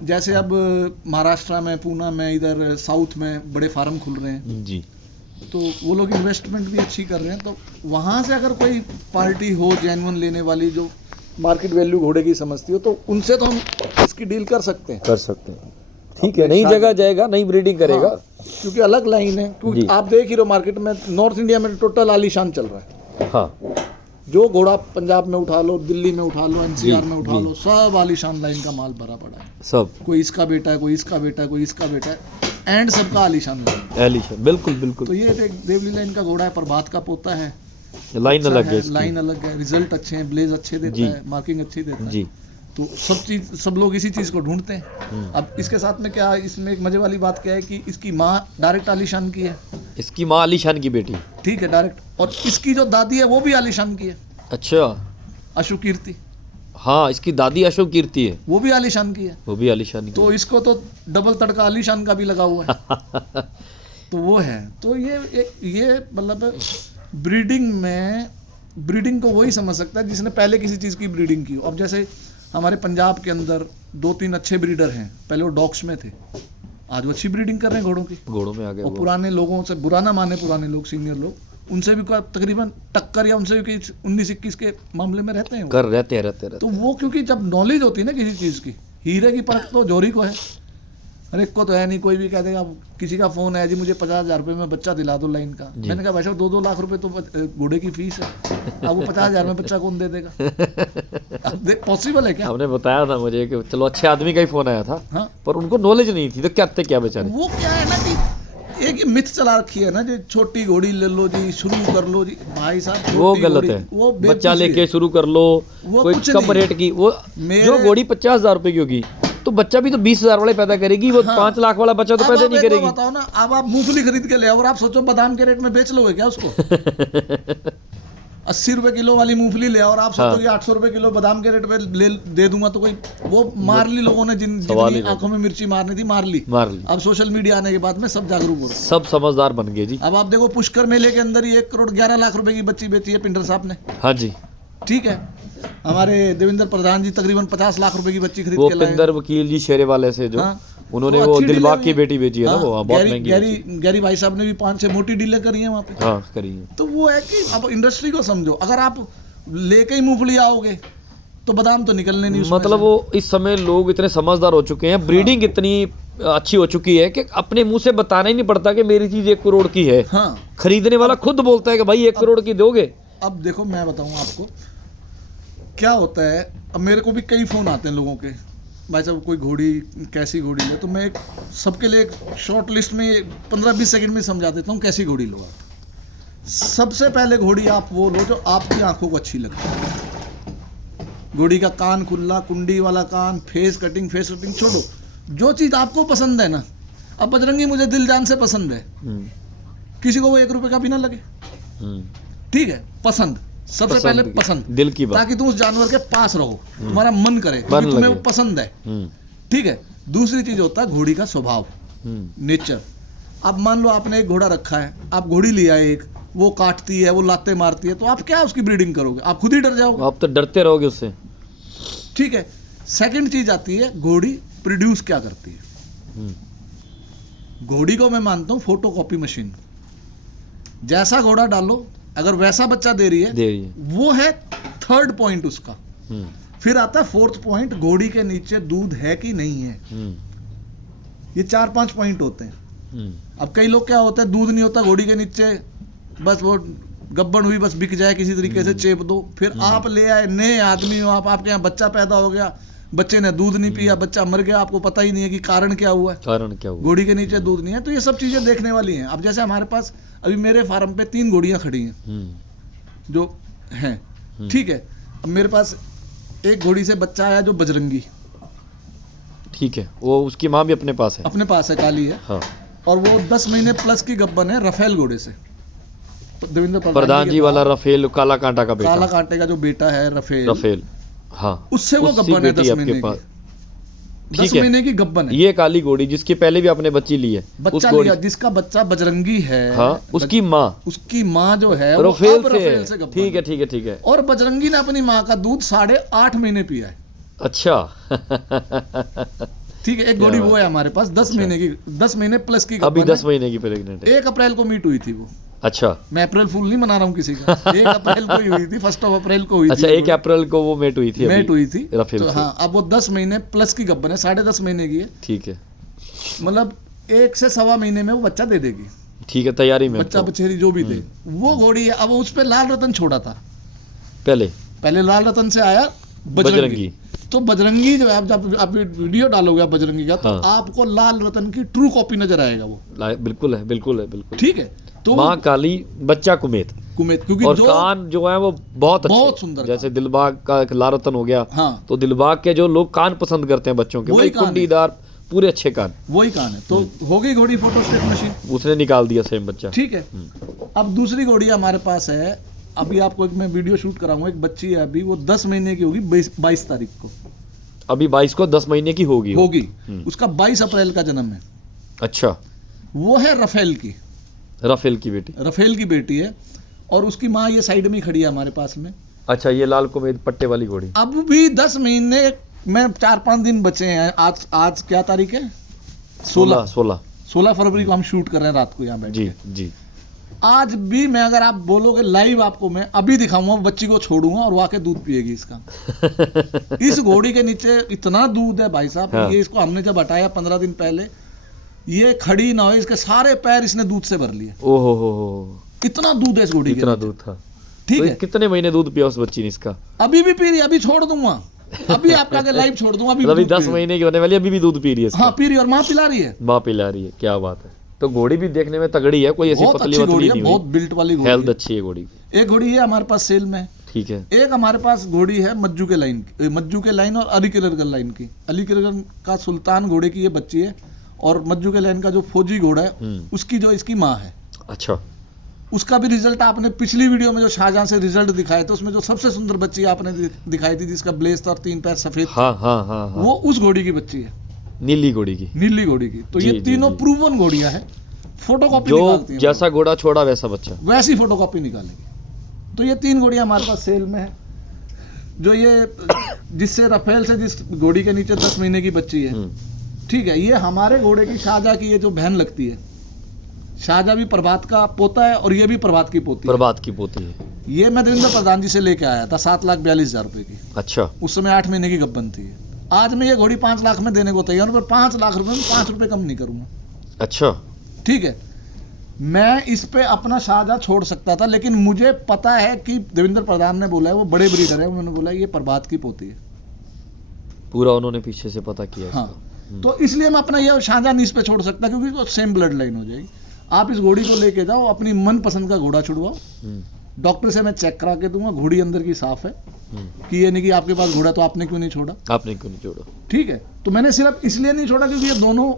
जैसे अब महाराष्ट्र में, पूना में, इधर साउथ में बड़े फार्म खुल रहे हैं, जी तो वो लोग इन्वेस्टमेंट भी अच्छी कर रहे हैं, तो वहाँ से अगर कोई पार्टी हो जेन्युइन लेने वाली, जो मार्केट वैल्यू घोड़े की समझती हो, तो उनसे तो हम इसकी डील कर सकते हैं। ठीक है, नई जगह जाएगा, नई ब्रीडिंग करेगा। हाँ, क्योंकि अलग लाइन है। क्योंकि जी। आप देख ही रहे हो मार्केट में, नॉर्थ इंडिया में टोटल आलीशान चल रहा है। हाँ जो घोड़ा पंजाब में उठा लो, दिल्ली में उठा लो, एनसीआर जी, में उठा लो, सब आलीशान लाइन का माल भरा पड़ा है। सब कोई इसका बेटा है, कोई इसका बेटा है, कोई इसका बेटा है, एंड सबका आलीशान लाइन। एलिशन, बिल्कुल बिल्कुल। तो ये एक देवली लाइन का घोड़ा है, प्रभात का पोता है, लाइन अलग है इसकी। लाइन अलग है, रिजल्ट अच्छे हैं, ब्लेज अच्छे जी। देता है, मार्किंग अच्छी देता है। जी तो सब लोग इसी चीज़ को ढूंढते हैं। अब इसके साथ में क्या, इसमें एक मजे वाली बात क्या है कि इसकी माँ डायरेक्ट आलीशान की है। इसकी माँ आलीशान की बेटी। ठीक है, डायरेक्ट। और इसकी जो दादी है वो भी आलीशान की है, अच्छा अशु कीर्ति, हाँ, इसकी दादी अशोक कीर्ति है, वो भी आलीशान की है। वो भी आलीशान की। तो इसको तो डबल तड़का आलीशान का भी लगा हुआ है। तो वो है। तो ये मतलब ब्रीडिंग को वही समझ सकता है जिसने पहले किसी चीज़ की ब्रीडिंग की हो। अब जैसे हमारे पंजाब के अंदर 2-3 अच्छे ब्रीडर हैं, पहले वो डॉग्स में थे, आज वो अच्छी ब्रीडिंग कर रहे हैं घोड़ों की। घोड़ों में आ गए और वो। पुराने लोगों से, बुरा ना माने पुराने लोग, सीनियर लोग, उनसे भी तकरीबन टक्कर या उनसे भी 19-21 के मामले में रहते हैं वो। कर रहते हैं। तो वो क्योंकि जब नॉलेज होती है ना किसी चीज़ की, हीरे की परख तो जोरी को है, हर एक को तो है नहीं। कोई भी कह देगा, किसी का फ़ोन है जी मुझे 50,000 रुपये में बच्चा दिला दो लाइन का। मैंने कहा भाई साहब 2-2 लाख रुपए तो घोड़े की फीस है, अब वो 50,000 में बच्चा कौन दे देगा? अब पॉसिबल है क्या? आपने बताया था मुझे कि चलो अच्छे आदमी का ही फोन आया था, हाँ, पर उनको नॉलेज नहीं थी, तो करते क्या बेचारे। वो क्या है ना कि एक मिथ चला रखी है ना, जो छोटी घोड़ी ले लो जी, शुरू कर लो जी। भाई साहब वो छोटी गलत घोड़ी, है। वो बच्चा बेवकूफ़ी लेके है। शुरू कर लो, वो कोई कुछ कम नहीं। रेट की। वो जो घोड़ी 50,000 रुपए की होगी तो बच्चा भी तो 20,000 वाले पैदा करेगी, वो 5 लाख वाला बच्चा तो अब पैदा आप नहीं एक बात करेगी। बताओ ना, अब आप मूंगफली खरीद के ले आओ और आप सोचो बादाम के रेट में बेच लोगे क्या उसको? 80 रुपए किलो वाली मूंगफली ले आओ और आप सोचो कि 800 रुपए किलो बादाम के रेट पे दे दूंगा, तो कोई वो मार ली लोगों ने, जितनी आंखों में मिर्ची मारनी थी मार ली। अब सोशल मीडिया आने के बाद में सब जागरूक हो रहे हैं, सब समझदार बन गए जी। अब आप देखो पुष्कर मेले के अंदर ही 1 करोड़ 11 लाख रुपए की बच्ची बेची है पिंडर साहब ने। हाँ जी, ठीक है, हमारे देवेंद्र प्रधान जी तकरीबन 50 लाख रुपए की बच्ची खरीद वो के लाए। पिंदर वकील जी शेरे वाले से जो हाँ, उन्होंने तो वो अच्छी दिलबाग डीलर की है। बेटी भेजी है ना, वो बहुत गैरी महंगी है। गैरी गैरी भाई साहब ने भी 5-6 मोटी डीलर करी है वहाँ पे। हाँ करिए। तो वो है कि अब इंडस्ट्री को समझो, अगर आप लेके ही मूंगफली आओगे तो बादाम तो निकलने नहीं उसमें मतलब से। वो इस समय लोग इतने समझदार हो चुके हैं, ब्रीडिंग इतनी अच्छी हो चुकी है कि अपने मुंह से बताना ही नहीं पड़ता कि मेरी चीज 1 करोड़ की है। हाँ, खरीदने वाला खुद बोलता है कि भाई 1 करोड़ की दोगे। अब देखो मैं बताऊं आपको क्या होता है। अब मेरे को भी कई फ़ोन आते हैं लोगों के, भाई साहब कोई घोड़ी कैसी घोड़ी ले, तो मैं एक सबके लिए एक शॉर्ट लिस्ट में 15-20 सेकंड में समझा देता हूँ कैसी घोड़ी लो आप। सबसे पहले घोड़ी आप वो लो जो आपकी आंखों को अच्छी लगती है। घोड़ी का कान खुला, कुंडी वाला कान, फेस कटिंग छोड़ो, जो चीज़ आपको पसंद है ना। अब बजरंगी मुझे दिल जान से पसंद है, किसी को वो 1 रुपये का भी ना लगे, ठीक है, पसंद सबसे पसंद पहले की, पसंद, दिल की बात। ताकि तुम उस जानवर के पास रहो, तुम्हारा मन करे क्योंकि तुम्हें वो पसंद है, ठीक है। दूसरी चीज होता है घोड़ी का स्वभाव, नेचर। अब मान लो आपने एक घोड़ा रखा है, आप घोड़ी लिया है एक, वो काटती है, वो लाते मारती है, तो आप क्या उसकी ब्रीडिंग करोगे? आप खुद ही डर जाओगे। आप तो डरते रहोगे उससे। ठीक है। सेकंड चीज आती है घोड़ी प्रोड्यूस क्या करती है। घोड़ी को मैं मानता हूँ फोटोकॉपी मशीन। जैसा घोड़ा डालो अगर वैसा बच्चा दे रही है, वो है थर्ड पॉइंट उसका। फिर आता है फोर्थ पॉइंट, घोड़ी के नीचे दूध है कि नहीं है। ये 4-5 पॉइंट होते हैं। अब कई लोग क्या होता है, दूध नहीं होता घोड़ी के नीचे, बस वो गब्बन हुई, बस बिक जाए किसी तरीके से चेप दो। फिर आप ले आए, नए आदमी हो आप, आपके यहाँ बच्चा पैदा हो गया, बच्चे ने दूध नहीं पिया, बच्चा मर गया, आपको पता ही नहीं है कि कारण क्या हुआ है। कारण क्या हुआ? घोड़ी के नीचे दूध नहीं है। तो ये सब चीजें देखने वाली हैं। अब जैसे हमारे पास अभी मेरे फार्म पे 3 घोड़ियां खड़ी हैं जो हैं, ठीक है। अब मेरे पास एक घोड़ी से बच्चा आया जो बजरंगी, ठीक है, वो उसकी माँ भी अपने पास है। अपने पास है, काली है। हाँ। और वो 10 महीने प्लस की गब्बन है रफेल घोड़े से, देवेंद्र प्रधान जी वाला रफेल, काला कांटा का बेटा। काला कांटे का जो बेटा है रफेल, रफेल, हाँ, उससे वो गब्बन है 10 महीने की। 10 महीने की गब्बन है। ये काली घोड़ी जिसकी पहले भी आपने बच्ची ली है, बच्चा लिया, जिसका बच्चा बजरंगी है। हाँ, उसकी माँ जो है वो रफेल से गब्बन ठीक है, ठीक है, ठीक है। और बजरंगी ने अपनी माँ का दूध 8.5 महीने पिया है। अच्छा। ठीक है। एक घोड़ी वो है हमारे पास 10 महीने की, 10 महीने प्लस की अभी गब्बन 10 महीने की प्रेग्नेंट है। 1 अप्रैल को मीट हुई थी वो। अच्छा, मैं अप्रैल फूल नहीं मना रहा हूँ किसी का। 1 अप्रैल को ही हुई थी, 1 अप्रैल को हुई थी। अच्छा, 1 अप्रैल को वो मेट हुई थी। मेट हुई थी रफेल तो से। हाँ, अब वो 10 महीने प्लस की गब्बन है, 10.5 महीने की है। ठीक है, मतलब 1 से 1.25 महीने में वो बच्चा दे देगी। ठीक है, तैयारी में बच्चा बछेरी जो भी दे, वो घोड़ी है। अब उस पे लाल रतन छोड़ा था पहले लाल रतन से आया बजरंगी। तो बजरंगी जो है, आप जब आप वीडियो डालोगे आप बजरंगी का, तो हाँ। आपको लाल रतन की ट्रू कॉपी नजर आएगा वो। बिल्कुल है, बिल्कुल है, बिल्कुल। ठीक है। तो माँ काली, बच्चा कुमेत, क्योंकि और जो कान जो है वो बहुत सुंदर, जैसे दिलबाग का एक लारतन हो गया। हाँ। तो दिलबाग के जो लोग कान पसंद करते हैं बच्चों के, वही वही कान है। कुंडीदार पूरे अच्छे कान, वही कान है। तो हो गई घोड़ी फोटोस्टेट मशीन, उसने निकाल दिया सेम बच्चा। ठीक है। अब दूसरी घोड़ी हमारे पास है, अभी आपको एक मैं वीडियो शूट कराऊंगा। एक बच्ची है अभी, वो 10 महीने की होगी 22 तारीख को। अभी 22 को 10 महीने की होगी। उसका 22 अप्रैल का जन्म है। अच्छा, वो है रफेल की बेटी है। और उसकी माँ ये साइड में खड़ी है हमारे पास में। अच्छा, ये लाल कुमेद पट्टे वाली घोड़ी। अब भी 10 महीने में 4-5 दिन बचे हैं। आज क्या तारीख है? 16 फरवरी को हम शूट कर रहे हैं रात को यहाँ बैठ जी के। जी। आज भी मैं, अगर आप बोलोगे लाइव, आपको मैं अभी दिखाऊंगा, बच्ची को छोड़ूंगा और वो आके दूध पिएगी इसका। इस घोड़ी के नीचे इतना दूध है भाई साहब। हाँ। ये इसको हमने जब हटाया 15 दिन पहले, ये खड़ी ना हो, इसके सारे पैर इसने दूध से भर लिए। ओहो हो, इतना दूध है इस घोड़ी के इतना नीचे। दूध था। ठीक तो है। कितने महीने दूध पिया उस बच्ची ने इसका? अभी भी पी रही है, अभी छोड़ दूंगा, अभी आपका आगे लाइव छोड़ दूंगा। अभी अभी दूध 10 पी रही है। महीने की होने वाली, अभी भी दूध पी रही है इसका। हाँ, पी रही है और माँ पिला रही है। माँ पिला रही है, क्या बात है। तो घोड़ी भी देखने में तगड़ी है, कोई ऐसी बहुत पतली अच्छी घोड़ी वतली है, नहीं बहुत हुई। बिल्ट वाली घोड़ी हेल्थ है। अच्छी है घोड़ी की। एक घोड़ी है हमारे पास सेल में। ठीक है। एक हमारे पास घोड़ी है मज्जू के लाइन और अलीकिरगल लाइन की। अलीकिरगल का सुल्तान घोड़े की ये बच्ची है, और मज्जू के लाइन का जो फौजी घोड़ा है उसकी जो इसकी माँ है। अच्छा, उसका भी रिजल्ट आपने पिछली वीडियो में जो शाहजहां से रिजल्ट दिखाए थे, उसमें जो सबसे सुंदर बच्ची आपने दिखाई थी, जिसका ब्लेस था और 3 पैर सफेद, हाँ, वो उस घोड़ी की बच्ची है, नीली घोड़ी की। नीली घोड़ी की। तो ये तीनों प्रूवन घोड़ियां हैं। फोटोकॉपी जो निकालती हैं, जैसा घोड़ा छोड़ा वैसा बच्चा, वैसी फोटोकॉपी निकालेगी। तो ये 3 घोड़ियां हमारे पास सेल में है। जो ये जिससे रफेल से जिस घोड़ी के नीचे 10 महीने की बच्ची है, ठीक है, ये हमारे घोड़े की शाहजहाँ की ये जो बहन लगती है, शाहजहाँ भी प्रभात का पोता है और ये भी प्रभात की पोती है। प्रभात की पोती है। ये मैं देवेंद्र प्रधान जी से लेके आया था 7,42,000 रुपए की। अच्छा। उस समय 8 महीने की गब्बन थी। आज मैं ये घोड़ी 5 लाख में देने को तैयार हूँ, पर 5 लाख रुपए में 5 रुपए कम नहीं करूँगा। अच्छा। ठीक है, मैं इस पे अपना शाहजहाँ छोड़ सकता था, लेकिन मुझे पता है कि देवेंद्र प्रधान ने बोला है वो बड़े ब्रीडर है, उन्होंने बोला ये प्रभात की पोती है। पूरा उन्होंने पीछे से पता किया हाँ, इसका। तो इसलिए मैं अपना ये शाहजहाँ नहीं इस पे छोड़ सकता, क्योंकि तो सेम ब्लड लाइन हो जाएगी। आप इस घोड़ी को लेके जाओ, अपनी मनपसंद का घोड़ा छुड़वाओ, डॉक्टर से मैं चेक करा के दूंगा, घोड़ी अंदर की साफ है, कि ये नहीं कि आपके पास घोड़ा तो आपने क्यों नहीं छोड़ा। आपने क्यों नहीं छोड़ा? ठीक है, तो मैंने सिर्फ इसलिए नहीं छोड़ा क्योंकि ये दोनों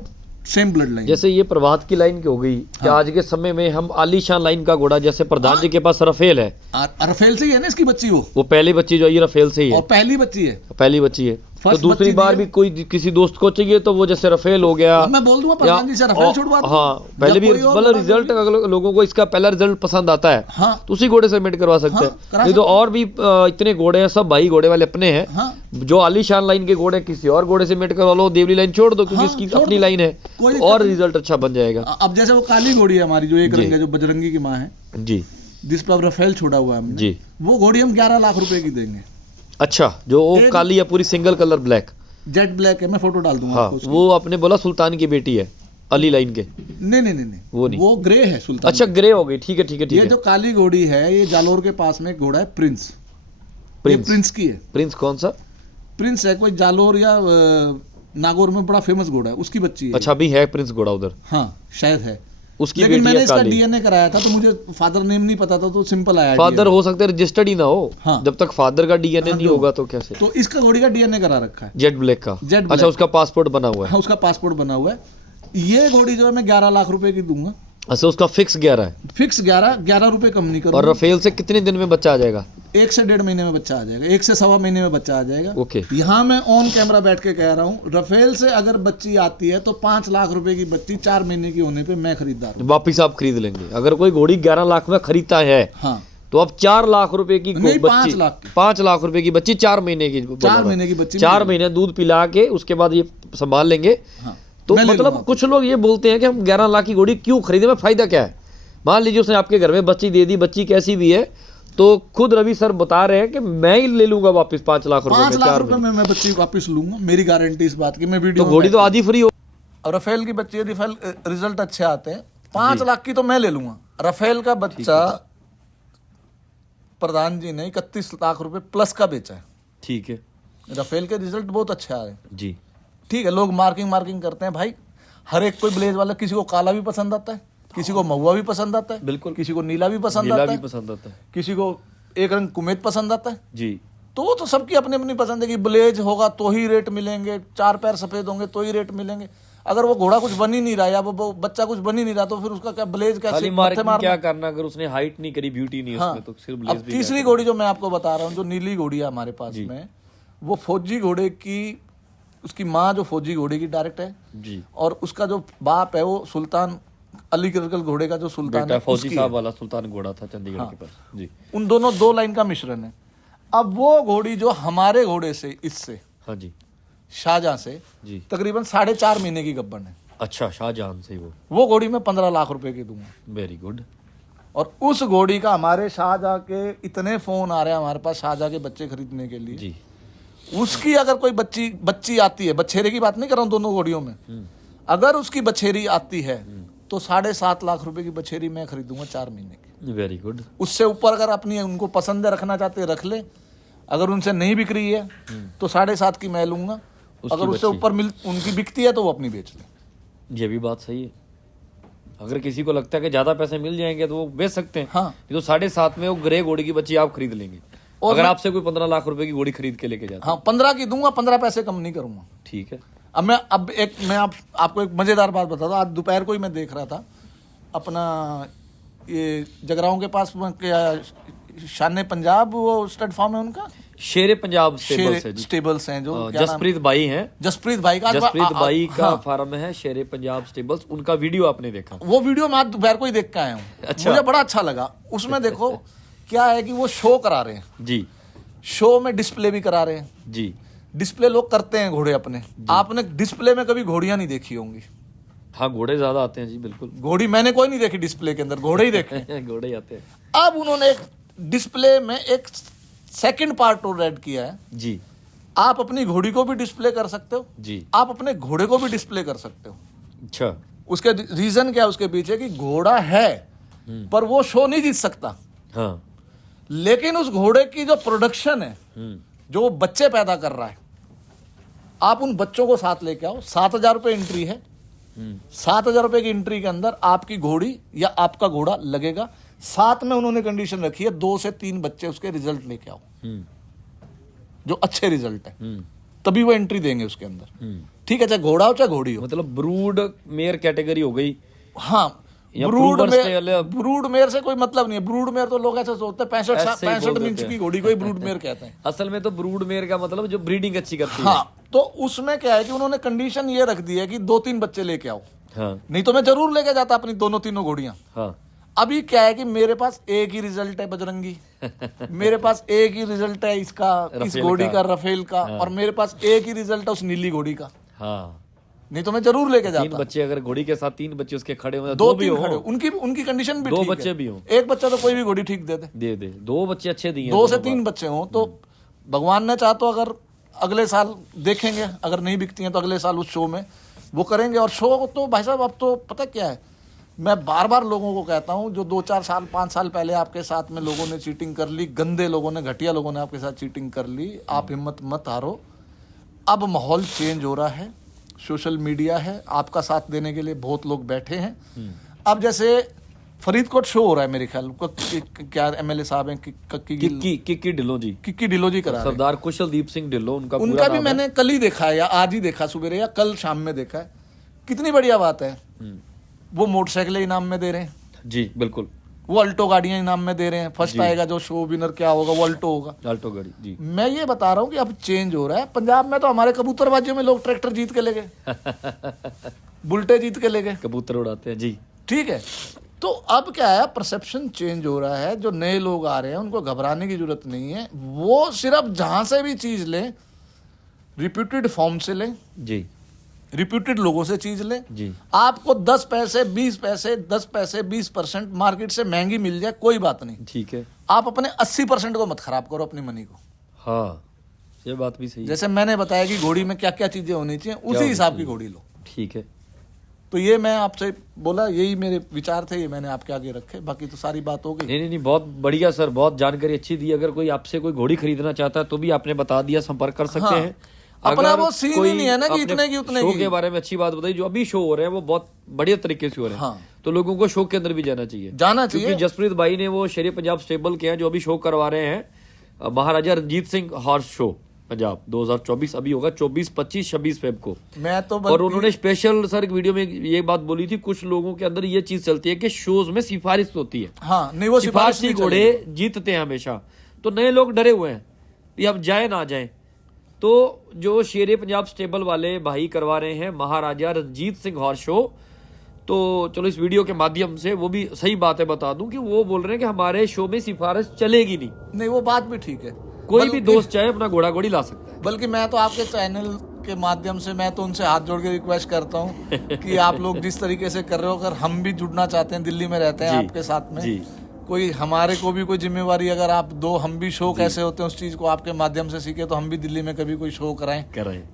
सेम ब्लड लाइन। जैसे ये प्रभात की लाइन की हो गई, कि आज के समय में हम आलीशान लाइन का घोड़ा, जैसे प्रधान जी के पास रफेल है, रफेल से ही है ना इसकी बच्ची, वो पहली बच्ची जो है ये रफेल से ही है, और पहली बच्ची है, पहली बच्ची है। तो फर्स्ट दूसरी बच्ची बार दी भी कोई किसी दोस्त को चाहिए तो वो जैसे रफेल हो गया, मैं बोल दूंगा प्रधान जी से रफेल छुड़वा दो। हाँ, पहले भी मतलब रिजल्ट अगर लोगों को इसका पहला रिजल्ट पसंद आता है हाँ, तो उसी घोड़े से मेट करवा सकते हैं। करा नहीं तो और भी इतने घोड़े हैं, सब भाई घोड़े वाले अपने हैं। हाँ, जो आलीशान लाइन के घोड़े किसी और घोड़े से मेट करवा लो, देवली लाइन छोड़ दो, क्योंकि हाँ, इसकी छोड़ अपनी दो। लाइन है कोई और रिजल्ट अच्छा बन जाएगा। अब जैसे वो काली घोड़ी है हमारी जो एक जी। रंग है, जो बजरंगी की माँ है, जी जिस पर अब रफेल छोड़ा हुआ है हमने, जी। वो घोड़ी हम 11 लाख रुपए की देंगे। अच्छा, जो वो काली है पूरी single colour black, jet black है, मैं फोटो डाल दूंगा हाँ, आपको उसकी। वो आपने बोला सुल्तान की बेटी है अली लाइन के? नहीं नहीं नहीं नहीं, वो नहीं, वो ग्रे है सुल्तान। अच्छा ग्रे हो गई, ठीक है ठीक है ठीक ये है। जो काली घोड़ी है, ये जालोर के पास में एक घोड़ा है प्रिंस। ये प्रिंस की है। प्रिंस कौन सा? प्रिंस है कोई जालोर या नागौर में बड़ा फेमस घोड़ा है, उसकी बच्ची है। अच्छा, अभी है प्रिंस घोड़ा उधर? हाँ शायद है, उसकी लेकिन बेटी मैंने है इसका काली। डीएनए कराया था तो मुझे फादर नेम नहीं पता था, तो सिंपल आया फादर DNA। हो सकता है रजिस्टर्ड ही ना हो। हाँ। जब तक फादर का डीएनए नहीं होगा तो कैसे? तो इसका घोड़ी का डीएनए करा रखा है, जेट ब्लैक का? जेट अच्छा, ब्लैक। उसका पासपोर्ट बना हुआ है। हाँ, उसका पासपोर्ट बना हुआ है। ये घोड़ी जो है मैं 11 लाख रुपए की दूंगा, अच्छा, उसका फिक्स 11 है। फिक्स 11 रुपए कम नहीं और करूंगा। रफेल से कितने दिन में बच्चा आ जाएगा? 1 से 1.5 महीने में बच्चा आ जाएगा, 1 से सवा महीने में बच्चा आ जाएगा। ओके। यहाँ मैं ऑन कैमरा बैठ के कह रहा हूँ, रफेल से अगर बच्ची आती है तो 5 लाख रुपए की बच्ची 4 महीने की होने पे मैं खरीदार हूँ। वापिस आप खरीद लेंगे? अगर कोई घोड़ी 11 लाख में खरीदता है हाँ, तो अब 4 लाख रुपए की नहीं, बच्ची, 5 लाख की। 5 लाख रुपए की बच्ची 4 महीने की, 4 महीने की बच्ची 4 महीने दूध पिला के उसके बाद ये संभाल लेंगे। हाँ, तो मैं ले मतलब लूंगा। कुछ लोग ये बोलते हैं कि हम 11 लाख की घोड़ी क्यों खरीदे, में फायदा क्या है? मान लीजिए उसने आपके घर में बच्ची दे दी, बच्ची कैसी भी है, तो खुद रवि सर बता रहे हैं कि मैं ही ले लूंगा वापस 5 लाख रुपए 5 में लाख 4 रुपए महीने। में मैं बच्ची को वापिस लूंगा, मेरी गारंटी इस बात की। मैं वीडियो तो घोड़ी तो आधी फ्री हो। और रफेल की बच्ची, रफेल रिजल्ट अच्छे आते हैं, 5 लाख की तो मैं ले लूंगा। रफेल का बच्चा प्रधान जी ने 31 लाख रुपए प्लस का बेचा है। ठीक है रफेल के रिजल्ट बहुत अच्छे आ रहे हैं। जी। ठीक है, लोग मार्किंग करते हैं भाई, हर एक कोई ब्लेज वाला, किसी को काला भी पसंद आता है, किसी को महुआ भी पसंद आता है, बिल्कुल। किसी को नीला भी पसंद नीला आता भी है, पसंद आता है किसी को एक रंग कुमेत पसंद आता है। जी। तो वो तो सबकी अपनी अपनी पसंद है कि ब्लेज होगा तो ही रेट मिलेंगे, 4 पैर सफेद होंगे तो ही रेट मिलेंगे। अगर वो घोड़ा कुछ बन ही नहीं रहा या वो बच्चा कुछ बन ही नहीं रहा तो फिर उसका क्या ब्लेज कैसे खाली मार्किंग क्या करना, अगर उसने हाइट नहीं करी, ब्यूटी नहीं हाँ। उसमें, तो सिर्फ अब ब्लेज भी। तीसरी घोड़ी जो मैं आपको बता रहा हूँ, जो नीली घोड़ी है हमारे पास में, वो फौजी घोड़े की, उसकी माँ जो फौजी घोड़े की डायरेक्ट है जी, और उसका जो बाप है वो सुल्तान अली करकल घोड़े का जो सुल्तान बेटा है फौजी उसकी साहब है। वाला सुल्तान घोड़ा था चंडीगढ़ हाँ। के पास जी। उन दोनों 2 लाइन का मिश्रण है। अब वो घोड़ी जो हमारे घोड़े से, इससे हाँ जी शाहजहां से जी। तकरीबन 4.5 महीने की गब्बन है। अच्छा, शाहजहां से वो घोड़ी मैं 15 लाख रुपए की दूंगा। Very good. और उस घोड़ी का हमारे शाहजहां के इतने फोन आ रहे हैं हमारे पास शाहजहां के बच्चे खरीदने के लिए। जी। उसकी अगर कोई बच्ची आती है, बछेरे की बात नहीं कर रहा हूँ दोनों घोड़ियों में, अगर उसकी बछेरी आती है तो 7.5 लाख रुपए की बछेरी मैं खरीदूंगा 4 महीने की। Very good. उससे ऊपर अगर अपनी उनको पसंद है, रखना चाहते हैं रख ले, अगर उनसे नहीं बिक रही है तो 7.5 की मैं लूंगा, अगर उससे ऊपर उनकी बिकती है तो वो अपनी बेच ले। ये भी बात सही है। अगर किसी को लगता है कि ज्यादा पैसे मिल जाएंगे तो वो बेच सकते हैं। हाँ। ये तो 7.5 में वो ग्रे घोड़ी की बच्ची आप खरीद लेंगे, और अगर आपसे कोई 15 लाख रुपए की घोड़ी खरीद के लेके जाता है। हाँ, 15 की दूंगा, 15 पैसे कम नहीं करूंगा। ठीक है। अब मैं आपको एक मजेदार बात बताता हूँ। आज दोपहर को ही मैं देख रहा था अपना ये जगराओं के पास शान पंजाब, वो स्टड फार्म है उनका, शेरे पंजाब स्टेबल्स है जी। स्टेबल्स हैं जो क्या नाम? जसप्रीत भाई हैं। जसप्रीत भाई का जसप्रीत भाई का हाँ, फार्म है शेरे पंजाब स्टेबल्स। उनका वीडियो आपने देखा? वो वीडियो मैं आज दोपहर को ही देख के आया हूँ। अच्छा। मुझे बड़ा अच्छा लगा। उसमें देखो क्या है कि वो शो करा रहे हैं, जी शो में डिस्प्ले भी करा रहे हैं, जी। डिस्प्ले लोग करते हैं घोड़े अपने, आपने डिस्प्ले में कभी घोड़ियां नहीं देखी होंगी। हाँ, घोड़े ज्यादा आते हैं जी, बिल्कुल। घोड़ी मैंने कोई नहीं देखी डिस्प्ले के अंदर, घोड़े ही देखे। घोड़े ही आते हैं अब उन्होंने एक डिस्प्ले में एक सेकंड पार्ट और ऐड किया है जी। आप अपनी घोड़ी को भी डिस्प्ले कर सकते हो जी। आप अपने घोड़े को भी डिस्प्ले कर सकते हो। अच्छा। उसके रीजन क्या है उसके पीछे कि घोड़ा है पर वो शो नहीं जीत सकता, हाँ। लेकिन उस घोड़े की जो प्रोडक्शन है, जो वो बच्चे पैदा कर रहा है, आप उन बच्चों को साथ लेके आओ। 7,000 रुपये एंट्री है। 7,000 रुपये की एंट्री के अंदर आपकी घोड़ी या आपका घोड़ा लगेगा। साथ में उन्होंने कंडीशन रखी है 2 से 3 बच्चे उसके रिजल्ट लेके आओ, जो अच्छे रिजल्ट है, तभी वो एंट्री देंगे उसके अंदर। ठीक है, चाहे घोड़ा हो चाहे घोड़ी हो। मतलब ब्रूड मेयर कैटेगरी हो गई। हाँ, ब्रूड मेयर से कोई मतलब नहीं है। ब्रूड मेयर तो लोग ऐसे सोचते हैं 65 इंच की घोड़ी को ही ब्रूड मेयर कहते हैं। असल में तो ब्रूड मेयर का मतलब जो ब्रीडिंग अच्छी करती है। हाँ, तो उसमें क्या है कि उन्होंने कंडीशन ये रख दी है कि 2-3 बच्चे लेके आओ। हाँ। नहीं तो मैं जरूर लेके जाता अपनी तीनों घोड़ियां। हाँ। अभी क्या है कि मेरे पास एक ही रिजल्ट है बजरंगी, मेरे पास एक ही रिजल्ट है इसका, इस घोड़ी का, रफेल का, और मेरे पास एक ही रिजल्ट है उस नीली घोड़ी का। हाँ। नहीं तो मैं जरूर लेके जाता। 3 बच्चे अगर घोड़ी के साथ 3 बच्चे उसके खड़े हो, 2 भी हो, उनकी कंडीशन भी 2 ठीक बच्चे है। भी हो, एक बच्चा तो कोई भी घोड़ी ठीक दे 2 बच्चे अच्छे दिए, 2 से 3 बच्चे हो तो भगवान ने चाहा तो अगर अगले साल देखेंगे, अगर नहीं बिकती हैं तो अगले साल उस शो में वो करेंगे। और शो तो भाई साहब अब तो पता क्या है, मैं बार बार लोगों को कहता हूं, जो 2-4 साल 5 साल पहले आपके साथ में लोगों ने चीटिंग कर ली, गंदे लोगों ने, घटिया लोगों ने आपके साथ चीटिंग कर ली, आप हिम्मत मत हारो। अब माहौल चेंज हो रहा है, सोशल मीडिया है, आपका साथ देने के लिए बहुत लोग बैठे हैं। अब जैसे फरीदकोट शो हो रहा है मेरे ख्याल, क्या एमएलए साहब हैं किक्की ढिल्लों जी, किक्की ढिल्लों जी करा रहे हैं। सरदार कुशलदीप सिंह ढिल्लों उनका भी मैंने कल ही देखा है, या आज ही देखा, सुबह या कल शाम में देखा है। कितनी बढ़िया बात है। वो मोटरसाइकिल इनाम में दे रहे हैं जी, बिल्कुल। वो अल्टो गाड़ियां इनाम में दे रहे हैं। फर्स्ट आएगा जो शो विनर क्या होगा वो अल्टो होगा, अल्टो गाड़ी जी। मैं ये बता रहा हूँ कि अब चेंज हो रहा है। पंजाब में तो हमारे कबूतरबाजियों में लोग ट्रैक्टर जीत के ले गए, बुलटे जीत के ले गए, कबूतर उड़ाते हैं जी। ठीक है, तो अब क्या है, परसेप्शन चेंज हो रहा है। जो नए लोग आ रहे हैं उनको घबराने की जरूरत नहीं है। वो सिर्फ जहां से भी चीज लें, रिप्यूटेड फॉर्म से लें जी, रिप्यूटेड लोगों से चीज लें जी। आपको 10 पैसे 20 पैसे 10 पैसे 20% मार्केट से महंगी मिल जाए, कोई बात नहीं, ठीक है। आप अपने 80% को मत खराब करो, अपनी मनी को। हाँ, ये बात भी सही है। जैसे मैंने बताया कि घोड़ी में क्या क्या चीजें होनी चाहिए, उसी हिसाब की घोड़ी लो। ठीक है। तो ये मैं आपसे बोला, यही मेरे विचार थे, ये मैंने आपके आगे रखे। बाकी तो सारी बात हो गई। नहीं, बहुत बढ़िया सर, बहुत जानकारी अच्छी दी। अगर कोई आपसे कोई घोड़ी खरीदना चाहता है तो भी आपने बता दिया, संपर्क कर सकते हैं। अपना वो सीन ही नहीं है ना कि इतने की उतने शो की। के बारे में अच्छी बात बताई, जो अभी शो हो रहे हैं वो बहुत बढ़िया तरीके से हो रहे हैं। हाँ। तो लोगों को शो के अंदर भी जाना चाहिए, क्योंकि जसप्रीत भाई ने वो शेर पंजाब स्टेबल के हैं जो अभी शो करवा रहे हैं, महाराजा रणजीत सिंह हॉर्स शो पंजाब 2024 अभी होगा 24, 25, 26 फेब को। मैं तो और उन्होंने स्पेशल सर वीडियो में ये बात बोली थी, कुछ लोगों के अंदर ये चीज चलती है कि शोज में सिफारिश होती है। हाँ, नहीं वो सिफारिशी घोड़े जीतते हैं हमेशा, तो नए लोग डरे हुए हैं कि अब जाए ना जाए। तो जो शेर पंजाब स्टेबल वाले भाई करवा रहे हैं महाराजा रणजीत सिंह हॉर्स शो, तो चलो इस वीडियो के माध्यम से वो भी सही बात है बता दूं कि वो बोल रहे हैं कि हमारे शो में सिफारिश चलेगी नहीं। वो बात भी ठीक है, कोई भी दोस्त चाहे अपना घोड़ा घोड़ी ला सकता है। बल्कि मैं तो आपके चैनल के माध्यम से मैं तो उनसे हाथ जोड़ के रिक्वेस्ट करता हूँ कि आप लोग जिस तरीके से कर रहे हो, अगर हम भी जुड़ना चाहते हैं, दिल्ली में रहते हैं आपके साथ में जी। कोई हमारे को भी कोई जिम्मेवारी अगर आप दो, हम भी शो कैसे होते हैं उस चीज को आपके माध्यम से सीखे, तो हम भी दिल्ली में कभी कोई शो कराएं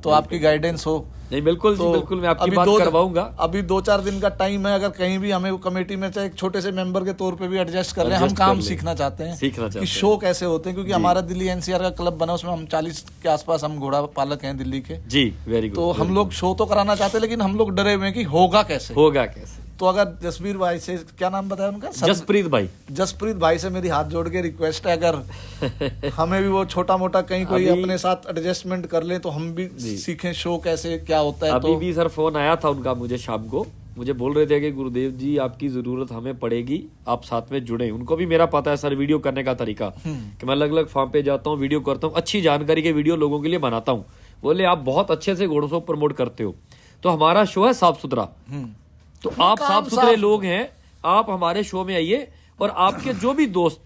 तो आपकी गाइडेंस हो। नहीं, बिल्कुल तो बिल्कुल मैं आपकी बात करवाऊंगा। अभी 2-4 दिन का टाइम है, अगर कहीं भी हमें कमेटी में चाहे एक छोटे से मेंबर के तौर पे भी एडजस्ट कर रहे हैं, हम काम सीखना चाहते हैं कि शो कैसे होते हैं, क्योंकि हमारा दिल्ली एनसीआर का क्लब बना, उसमें हम 40 के आसपास हम घोड़ा पालक हैं दिल्ली के जी। Very good. तो हम लोग शो तो कराना चाहते हैं, लेकिन हम लोग डरे हुए हैं कि होगा कैसे। तो अगर जसबीर भाई से, क्या नाम बताया उनका, जसप्रीत भाई से मेरी हाथ जोड़ के रिक्वेस्ट है, अगर हमें भी वो छोटा मोटा कहीं कोई अपने साथ एडजस्टमेंट कर ले तो हम भी सीखें शो कैसे क्या होता है। अभी भी सर फोन आया था उनका मुझे शाम को, मुझे बोल रहे थे कि गुरुदेव जी आपकी जरूरत हमें पड़ेगी, आप साथ में जुड़े। उनको भी मेरा पता है सर वीडियो करने का तरीका, कि मैं अलग अलग फार्म पे जाता हूँ, वीडियो करता हूँ, अच्छी जानकारी के वीडियो लोगों के लिए बनाता हूँ। बोले आप बहुत अच्छे से घोड़ों को प्रमोट करते हो, तो हमारा शो है साफ सुथरा, तो आप साफ सुथरे लोग हैं, आप हमारे शो में आइए, और आपके जो भी दोस्त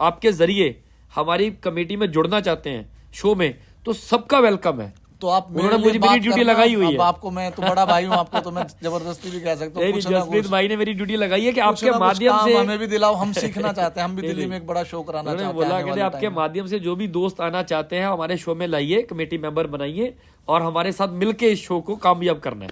आपके जरिए हमारी कमेटी में जुड़ना चाहते हैं शो में, तो तो सबका वेलकम है। तो आप उन्होंने मेरे मुझे लिए मेरी बात ड्यूटी करना, लगाई हुई अब है। आपको मैं तो बड़ा भाई हूँ, आपको तो मैं जबरदस्ती भी कह सकता हूँ। नहीं, कुछ ना जसप्रीत कुछ- भाई ने मेरी ड्यूटी लगाई है कि कुछ आपके ना कुछ माध्यम काम से हमें भी दिलाओ, हम सीखना चाहते हैं, हम भी दिल्ली में एक बड़ा शो कराना उन्होंने चाहते हैं। बोला आने कहते वाले आपके टाइम में। माध्यम से जो भी दोस्त आना चाहते हैं हमारे शो में लाइए, कमेटी मेंबर बनाइए और हमारे साथ मिलके इस शो को कामयाब करना है।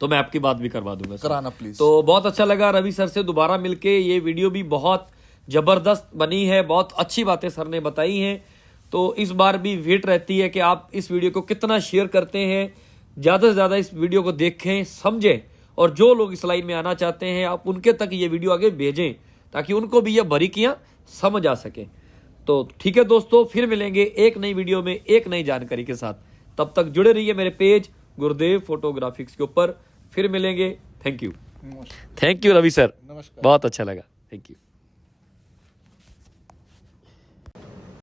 तो मैं आपकी बात भी करवा दूंगा सर। कराना प्लीज। तो बहुत अच्छा लगा रवि सर से दोबारा मिलके, ये वीडियो भी बहुत जबरदस्त बनी है, बहुत अच्छी बातें सर ने बताई हैं। तो इस बार भी वेट रहती है कि आप इस वीडियो को कितना शेयर करते हैं, ज़्यादा से ज़्यादा इस वीडियो को देखें, समझें, और जो लोग इस लाइन में आना चाहते हैं आप उनके तक ये वीडियो आगे भेजें ताकि उनको भी ये बारीकियां समझ आ सके। तो ठीक है दोस्तों, फिर मिलेंगे एक नई वीडियो में एक नई जानकारी के साथ। तब तक जुड़े रहिए मेरे पेज गुरुदेव फोटोग्राफिक्स के ऊपर। फिर मिलेंगे। Thank you. नमस्कार। थैंक यू रवि सर, नमस्कार। बहुत अच्छा लगा। Thank you.